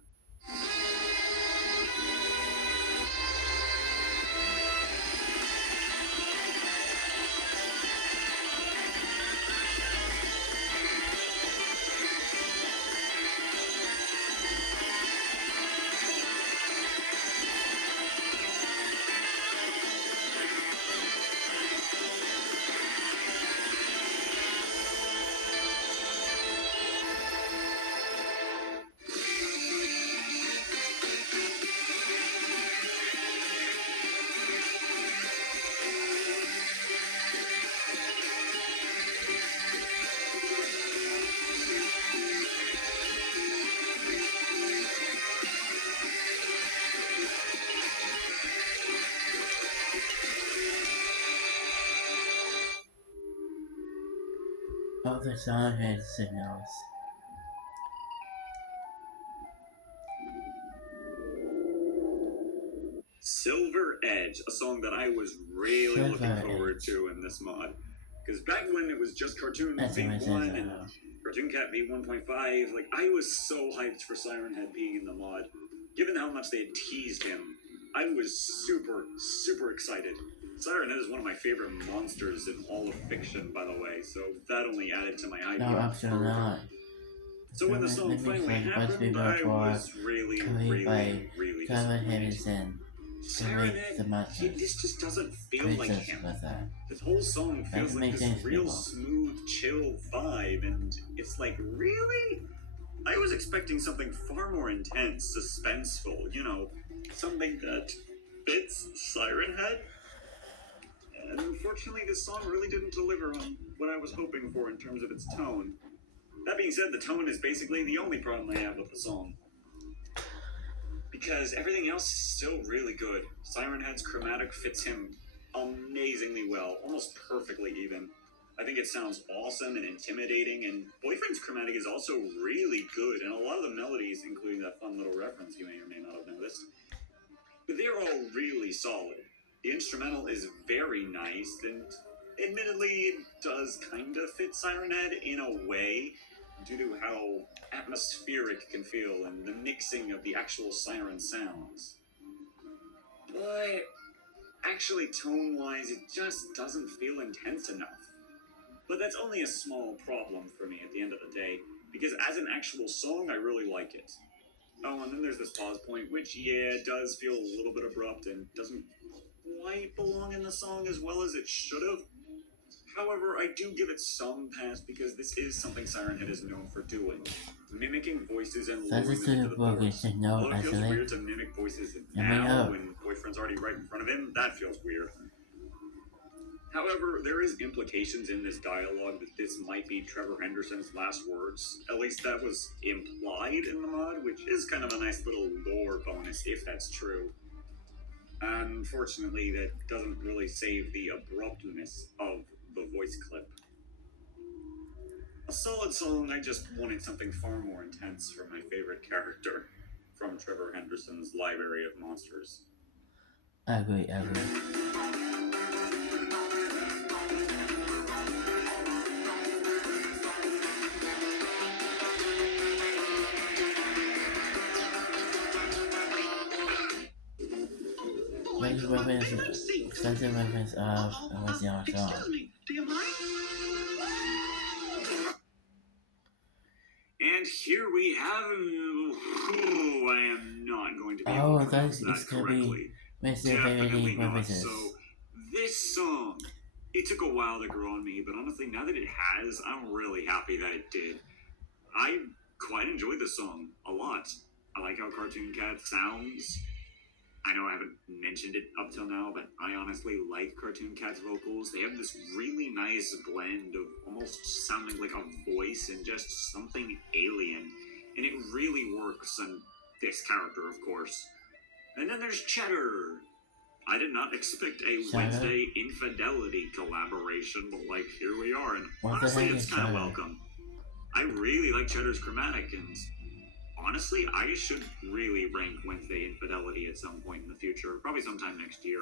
All the song has signals. Silver Edge, a song that I was really looking forward to in this mod. Because back when it was just Cartoon V1 and Cartoon Cat V1.5, like, I was so hyped for Siren Head being in the mod. Given how much they had teased him, I was super, super excited. Siren Head is one of my favorite monsters in all of fiction, by the way, so that only added to my hype. No, absolutely not. So when the song finally happened, I was really, really, really disappointed. Siren Head, this just doesn't feel like him. This whole song feels like this real smooth, chill vibe, and it's like, really? I was expecting something far more intense, suspenseful, you know, something that fits Siren Head. And unfortunately, this song really didn't deliver on what I was hoping for in terms of its tone. That being said, the tone is basically the only problem I have with the song. Because everything else is still really good. Siren Head's chromatic fits him amazingly well, almost perfectly even. I think it sounds awesome and intimidating, and Boyfriend's chromatic is also really good, and a lot of the melodies, including that fun little reference you may or may not have noticed, they're all really solid. The instrumental is very nice, and admittedly, it does kind of fit Siren Head in a way, due to how atmospheric it can feel and the mixing of the actual siren sounds. But actually, tone-wise, it just doesn't feel intense enough. But that's only a small problem for me at the end of the day, because as an actual song, I really like it. Oh, and then there's this pause point, which, yeah, does feel a little bit abrupt and doesn't quite belong in the song as well as it should have. However, I do give it some pass because this is something Siren Head is known for doing. Mimicking voices and lowering them into the chorus. Although it feels weird to mimic voices now when Boyfriend's already right in front of him, that feels weird. However, there is implications in this dialogue that this might be Trevor Henderson's last words. At least that was implied in the mod, which is kind of a nice little lore bonus if that's true. Unfortunately, that doesn't really save the abruptness of the voice clip. A solid song, I just wanted something far more intense from my favorite character from Trevor Henderson's Library of Monsters. I agree. Extensive reference of original song. And here we have. Oh, I am not going to be able to pronounce that correctly. Definitely not. So, this song, it took a while to grow on me, but honestly, now that it has, I'm really happy that it did. I quite enjoyed this song a lot. I like how Cartoon Cat sounds. I know I haven't mentioned it up till now, but I honestly like Cartoon Cat's vocals. They have this really nice blend of almost sounding like a voice and just something alien. And it really works on this character, of course. And then there's Cheddar. I did not expect a Wednesday Infidelity collaboration, but like, here we are. And honestly, it's kind of welcome. I really like Cheddar's chromatic, and honestly, I should really rank Wednesday Infidelity at some point in the future, probably sometime next year,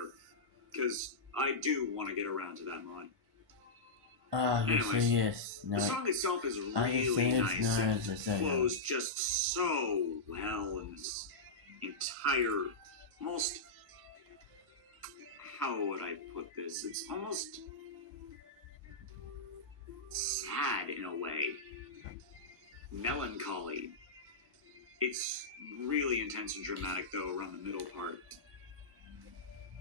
because I do want to get around to that mod. Anyways, yes. The song itself is really nice and flows just so well in this entire, almost, how would I put this? It's almost sad in a way. Melancholy. It's really intense and dramatic, though, around the middle part.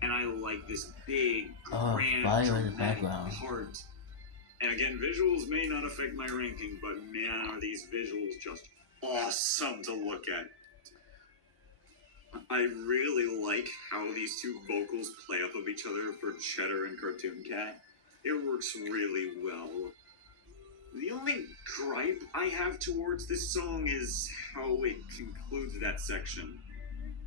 And I like this big, grand, dramatic part. And again, visuals may not affect my ranking, but man, are these visuals just awesome to look at. I really like how these two vocals play off of each other for Cheddar and Cartoon Cat. It works really well. The only gripe I have towards this song is how it concludes that section.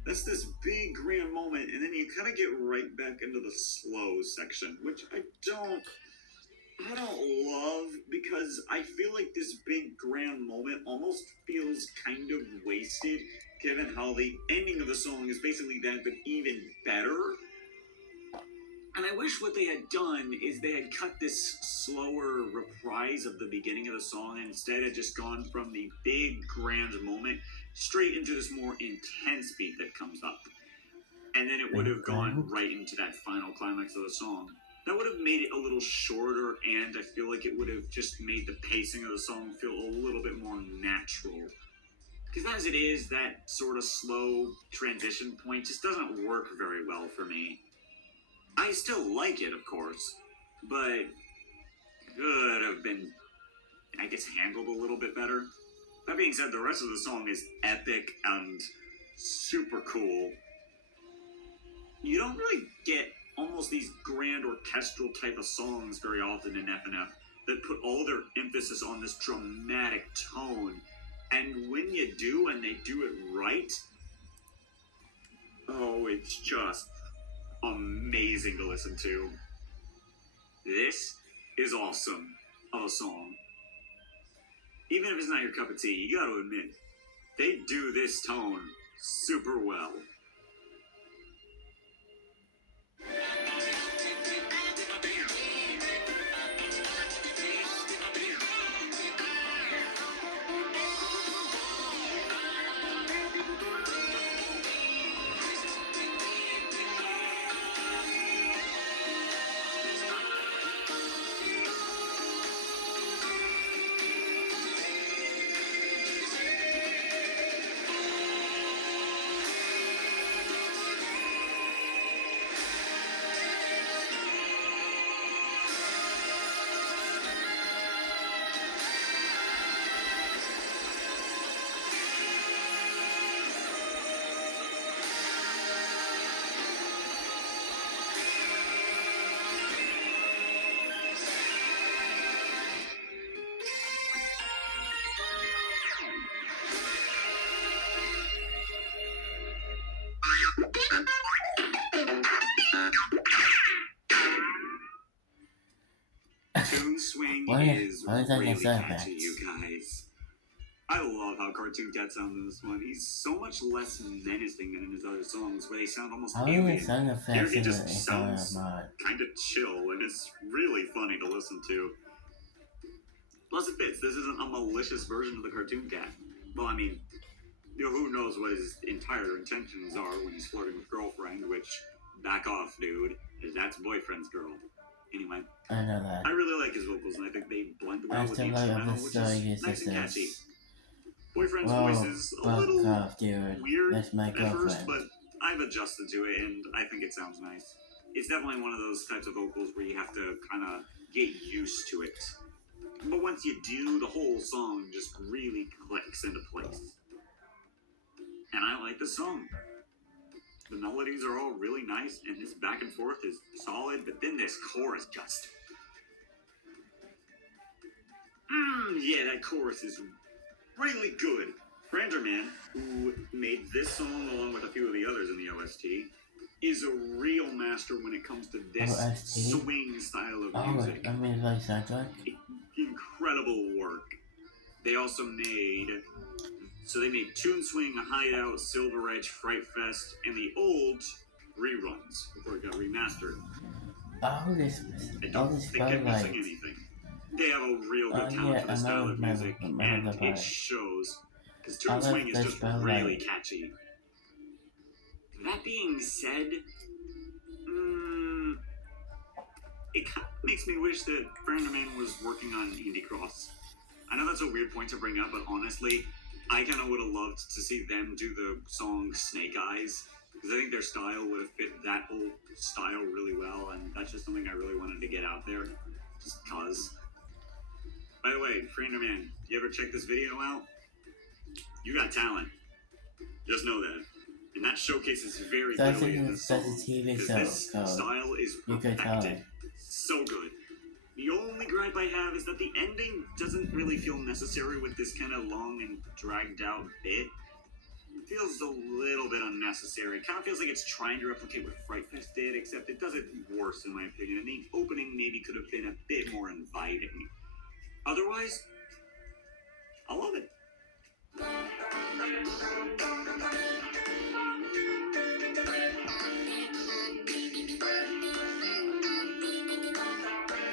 That's this big grand moment, and then you kind of get right back into the slow section, which I don't love, because I feel like this big grand moment almost feels kind of wasted, given how the ending of the song is basically that, but even better. And I wish what they had done is they had cut this slower reprise of the beginning of the song and instead had just gone from the big grand moment straight into this more intense beat that comes up. And then it would have gone right into that final climax of the song. That would have made it a little shorter, and I feel like it would have just made the pacing of the song feel a little bit more natural. Because as it is, that sort of slow transition point just doesn't work very well for me. I still like it, of course, but could have been, I guess, handled a little bit better. That being said, the rest of the song is epic and super cool. You don't really get almost these grand orchestral type of songs very often in FNF that put all their emphasis on this dramatic tone. And when you do, and they do it right, oh, it's just amazing to listen to. This is awesome of a song. Even if it's not your cup of tea, you gotta admit, they do this tone super well. Tune Swing is really catchy, you guys. I love how Cartoon Cat sounds in this one. He's so much less menacing than in his other songs, where they sound almost alien. Here he just sounds kind of chill, and it's really funny to listen to. Plus it fits. This isn't a malicious version of the Cartoon Cat. Well, I mean, who knows what his entire intentions are when he's flirting with girlfriend, which, back off, dude, that's boyfriend's girl. Anyway, I know that. I really like his vocals, and I think they blend well with the instrumental, which is nice and catchy. Boyfriend's voice is a little weird at first, but I've adjusted to it, and I think it sounds nice. It's definitely one of those types of vocals where you have to kind of get used to it. But once you do, the whole song just really clicks into place. And I like the song. The melodies are all really nice, and this back and forth is solid, but then this chorus just... yeah, that chorus is really good. Randerman, who made this song along with a few of the others in the OST, is a real master when it comes to this swing style of music. I mean, like soundtrack? Incredible work. They also made... So they made Tune Swing, Hideout, Silver Edge, Fright Fest, and the old reruns before it got remastered. I don't think I'm missing anything. They have a real good talent for this style of music, and it shows. Because Tune Swing is just really catchy. That being said, it kind of makes me wish that Fernderman was working on Indie Cross. I know that's a weird point to bring up, but honestly, I kind of would have loved to see them do the song Snake Eyes, because I think their style would have fit that whole style really well, and that's just something I really wanted to get out there, just cause. By the way, Fernderman, you ever check this video out? You got talent. Just know that. And that showcases very clearly in this song, because this style is perfected. So good. The only gripe I have is that the ending doesn't really feel necessary with this kind of long and dragged out bit. It feels a little bit unnecessary. It kind of feels like it's trying to replicate what Fright Fest did, except it does it worse in my opinion. And the opening maybe could have been a bit more inviting. Otherwise, I love it.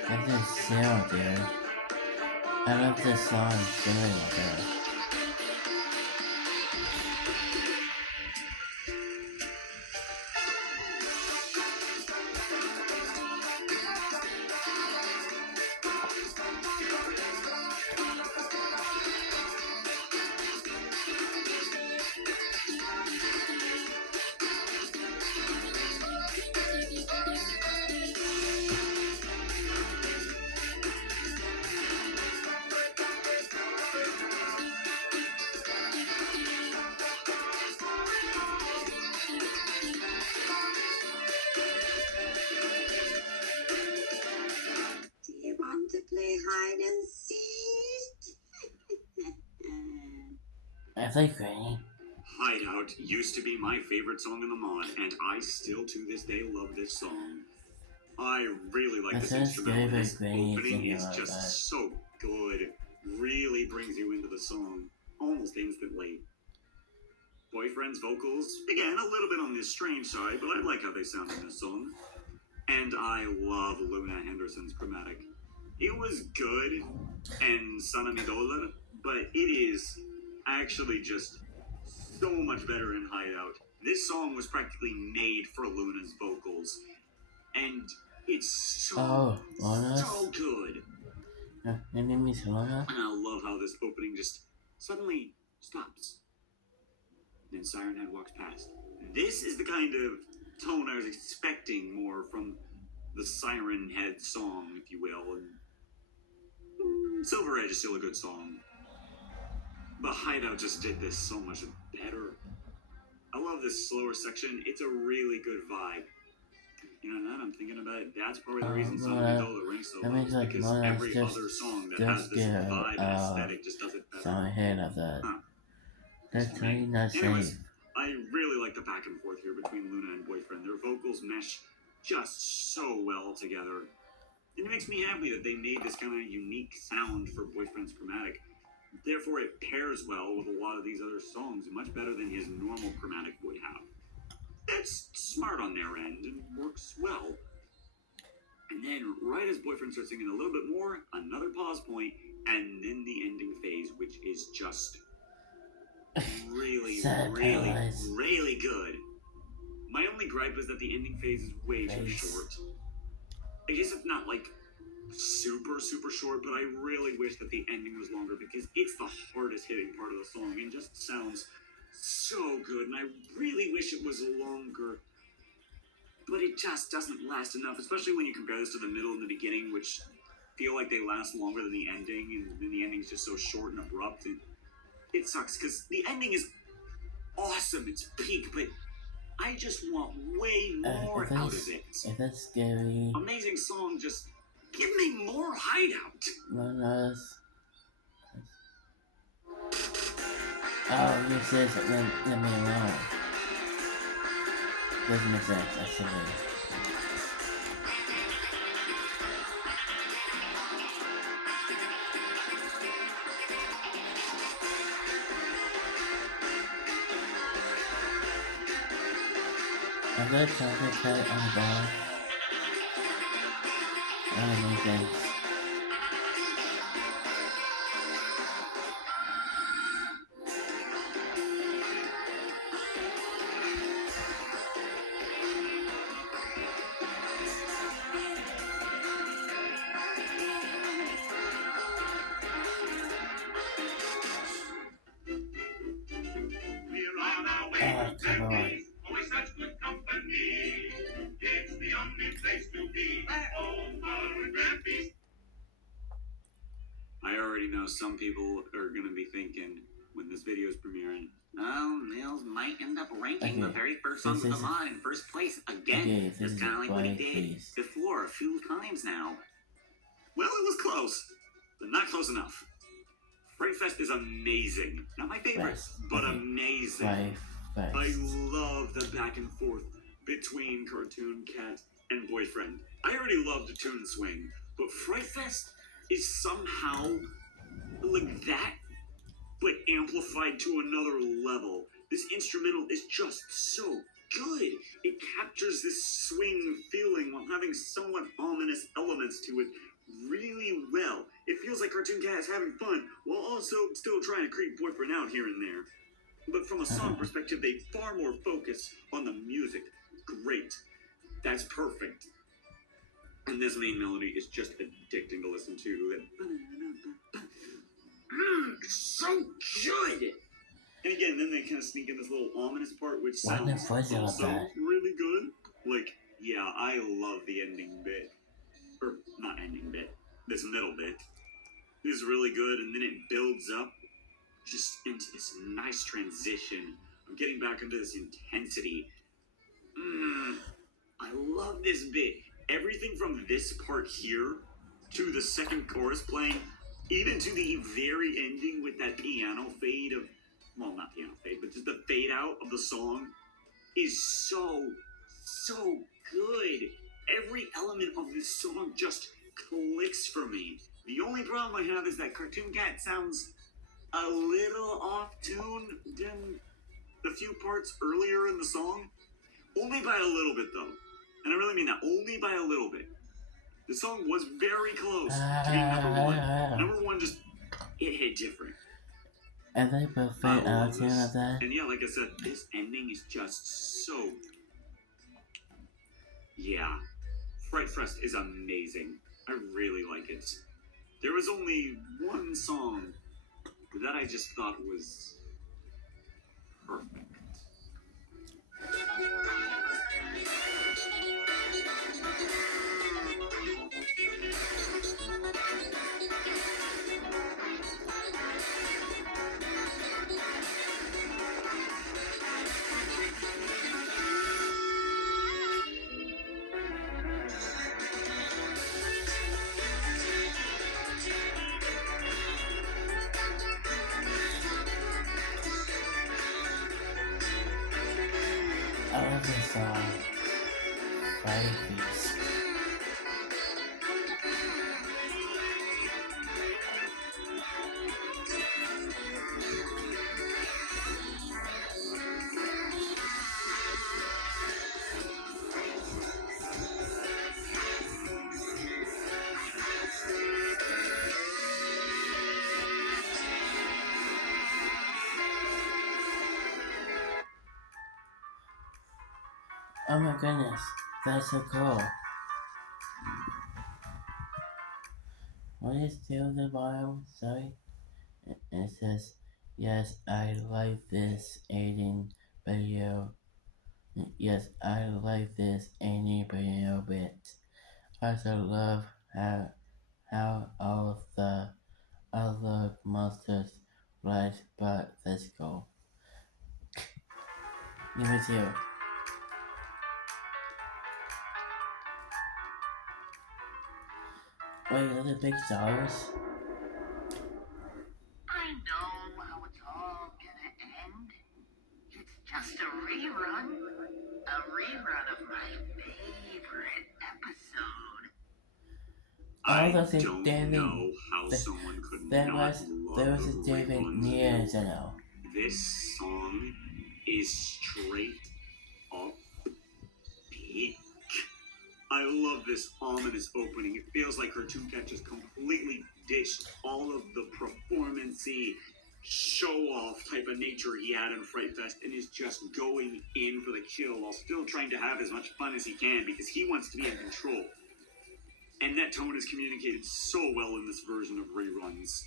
That's just zero, dude. I love this song, zero, dude. hide and seek. I like Granny. Hideout used to be my favorite song in the mod, and I still to this day love this song. I really like this instrumental. This opening is just so good. Really brings you into the song almost instantly. Boyfriend's vocals, again, a little bit on the strange side, but I like how they sound in this song. And I love Luna Henderson's chromatic. It was good and Sana Mi Dollar, but it is actually just so much better in Hideout. This song was practically made for Luna's vocals, and it's so good. And I love how this opening just suddenly stops. And Siren Head walks past. This is the kind of tone I was expecting more from the Siren Head song, if you will. And Silver Edge is still a good song. But Hideout just did this so much better. I love this slower section. It's a really good vibe. You know, now that I'm thinking about it, that's probably the reason Son of Idola ranks so low. Like because every other song that has this vibe and aesthetic just does it better. Sound ahead of that. That's really not safe. I really like the back and forth here between Luna and Boyfriend. Their vocals mesh just so well together. And it makes me happy that they made this kind of unique sound for Boyfriend's chromatic. Therefore, it pairs well with a lot of these other songs, much better than his normal chromatic would have. That's smart on their end and works well. And then, right as Boyfriend starts singing a little bit more, another pause point, and then the ending phase, which is just really good. My only gripe is that the ending phase is way too short. I guess it's not like super short, but I really wish that the ending was longer because it's the hardest hitting part of the song and just sounds so good, and I really wish it was longer, but it just doesn't last enough, especially when you compare this to the middle and the beginning, which feel like they last longer than the ending, and then the ending is just so short and abrupt. It sucks because the ending is awesome, it's peak, but I just want way more out of it. That's scary. Amazing song, just give me more Hideout. Oh, you said let me alone. Doesn't make sense, actually. I've got a chocolate cut on the bar. Oh, no thanks. I already know some people are going to be thinking when this video is premiering, oh, Mills might end up ranking the very first song of the mod in first place again. Just kind of like what he did before a few times now. Well, it was close, but not close enough. Fright Fest is amazing. Not my favorite, but amazing. I love the back and forth between Cartoon Cat and Boyfriend. I already love the tune swing, but Fright Fest is somehow like that, but amplified to another level. This instrumental is just so good. It captures this swing feeling while having somewhat ominous elements to it really well. It feels like Cartoon Cat is having fun while also still trying to creep Boyfriend out here and there. But from a song perspective, they far more focus on the music. Great. That's perfect. And this main melody is just addicting to listen to. So good! And again, then they kind of sneak in this little ominous part, which sounds also really good. Like, yeah, I love the ending bit. Or, not ending bit. This middle bit is really good, and then it builds up just into this nice transition of getting back into this intensity. I love this bit. Everything from this part here to the second chorus playing, even to the very ending with that piano fade of, well, not piano fade, but just the fade out of the song is so good. Every element of this song just clicks for me. The only problem I have is that Cartoon Cat sounds a little off tune than the few parts earlier in the song. Only by a little bit, though. And I really mean that. Only by a little bit. The song was very close to being number one. Number one just, it hit different. And they put fade out tune of that. And yeah, like I said, this ending is just so... Yeah. Fright Fest is amazing. I really like it. There was only one song that I just thought was perfect. I love this song. Fright Feast. Oh my goodness, that's so cool. What is still the Bible? Sorry. It says, yes, I like this 18 video. Yes, I like this 80 video bits. I also love how all of the other monsters rise, but let's go. Me too. Wait, are the big stars? I know how it's all gonna end. It's just a rerun. A rerun of my favorite episode. I don't know how someone could not love There was a the David reruns. years ago. This song is straight up peak. I love this ominous opening. It feels like Cartoon Cat just completely ditched all of the performance-y, show-off type of nature he had in Fright Fest and is just going in for the kill while still trying to have as much fun as he can because he wants to be in control. And that tone is communicated so well in this version of Reruns.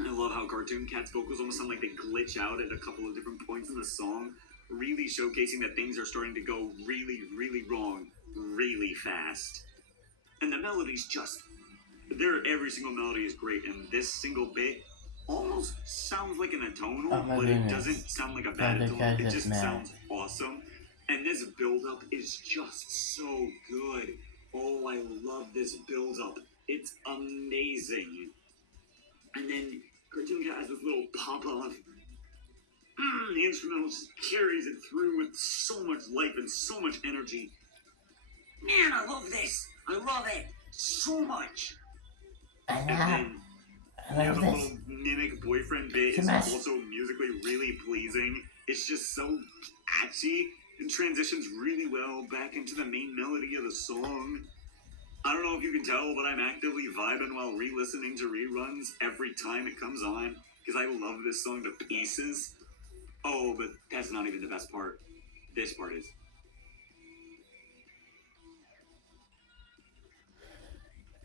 I love how Cartoon Cat's vocals almost sound like they glitch out at a couple of different points in the song, really showcasing that things are starting to go really, really wrong, really fast. And the melodies just, every single melody is great, and this single bit almost sounds like an atonal, but goodness. it doesn't sound like a bad atonal, it just sounds awesome. And this build-up is just so good. Oh, I love this build-up. It's amazing. And then Cartoon Cat has this little pop-off. The instrumental just carries it through with so much life and so much energy. Man, I love this. I love it so much. And then you have a little mimic boyfriend bit. It's also musically really pleasing. It's just so catchy and transitions really well back into the main melody of the song. I don't know if you can tell, but I'm actively vibing while re-listening to reruns every time it comes on, because I love this song to pieces. Oh, but that's not even the best part. This part is.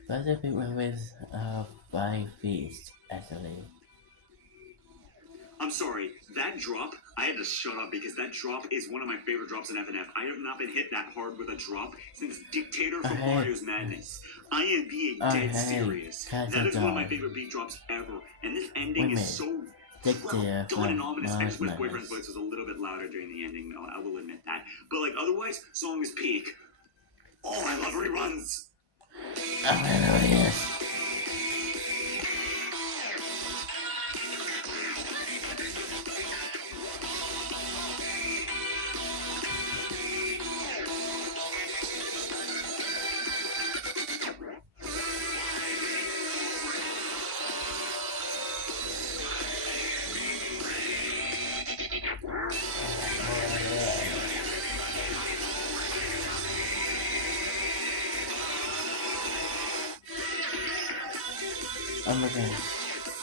That's a big one with Fright Feast, actually. I'm sorry, that drop, I had to shut up because that drop is one of my favorite drops in FNF. I have not been hit that hard with a drop since Dictator from Mario's Madness. I am being dead serious. That is one of my favorite beat drops ever. And this ending is so well done and ominous. I just wish Boyfriend's voice was a little bit louder during the ending, though. I will admit that. But like otherwise, song is peak. Oh, I love reruns. Oh my god, yes. Oh my god,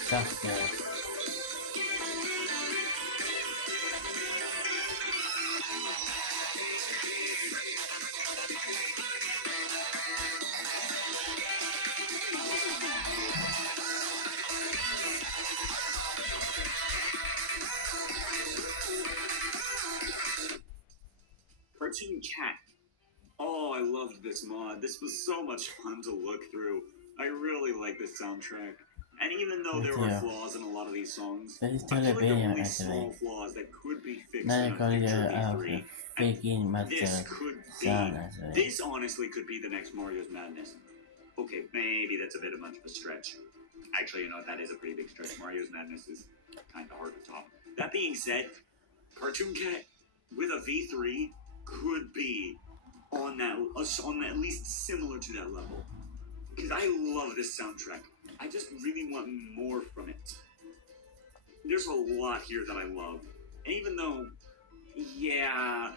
so scary. Cartoon Cat. Oh, I loved this mod. This was so much fun to look through. I really like this soundtrack. And even though Me there are too. flaws in a lot of these songs, This is I still a feel like they're video only actually. small flaws that could be fixed Not in a according future to V3. And faking this master could sound be, actually. this honestly could be the next Mario's Madness. Okay, maybe that's a bit of much of a stretch. Actually, you know, that is a pretty big stretch. Mario's Madness is kind of hard to top. That being said, Cartoon Cat with a V3 could be on at least similar to that level. Because I love this soundtrack. I just really want more from it. There's a lot here that I love. And even though, yeah,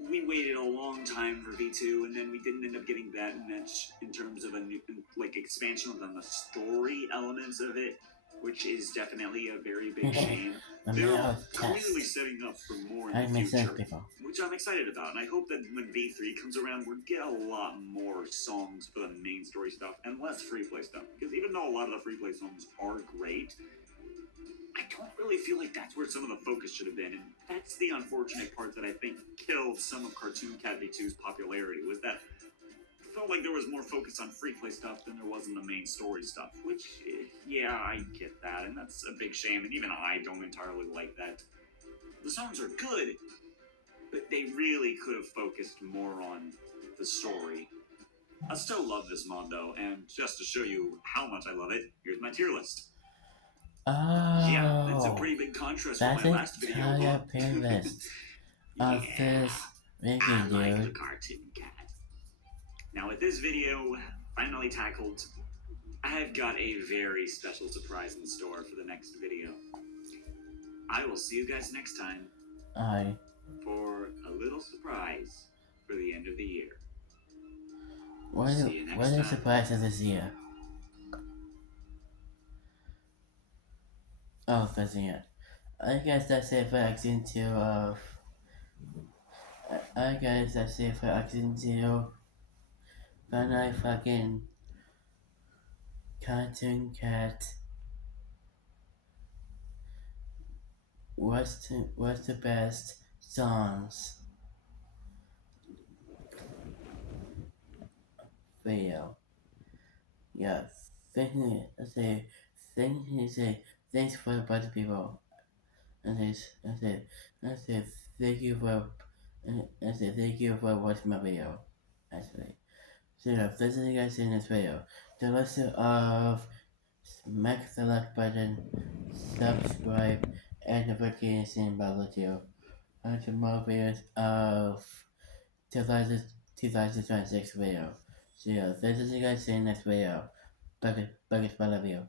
we waited a long time for V2, and then we didn't end up getting that much in terms of a new, like, expansion on the story elements of it, which is definitely a very big shame. They're clearly setting up for more in the future, which I'm excited about, and I hope that when V3 comes around, we'll get a lot more songs for the main story stuff and less free play stuff. Because even though a lot of the free play songs are great, I don't really feel like that's where some of the focus should have been, and that's the unfortunate part that I think killed some of Cartoon Cat V2's popularity, was that it felt like there was more focus on free play stuff than there was in the main story stuff, which, yeah, I get that, and that's a big shame, and even I don't entirely like that. The songs are good, but they really could have focused more on the story. I still love this mod, though, and just to show you how much I love it, here's my tier list. Oh, yeah, that's a pretty big contrast from my last video. That's a playlist of this video, like the Cartoon Cat. Now, with this video finally tackled, I've got a very special surprise in store for the next video. I will see you guys next time. Aye. For a little surprise for the end of the year. What is the surprise of this year? Oh, that's it. I guess that's it for Action 2 of... I guess that's it for Action 2. Finally fucking... Cartoon Cat. What's the best songs? Video. Yeah, thanks for a bunch of people. I say thank you for watching my video. Actually, so yeah, if there's any guys in this video, the list of smack the like button, subscribe, and notification bell to onto more videos of 2026 video. So yeah, if there's any guys in this video, buckets, my love you.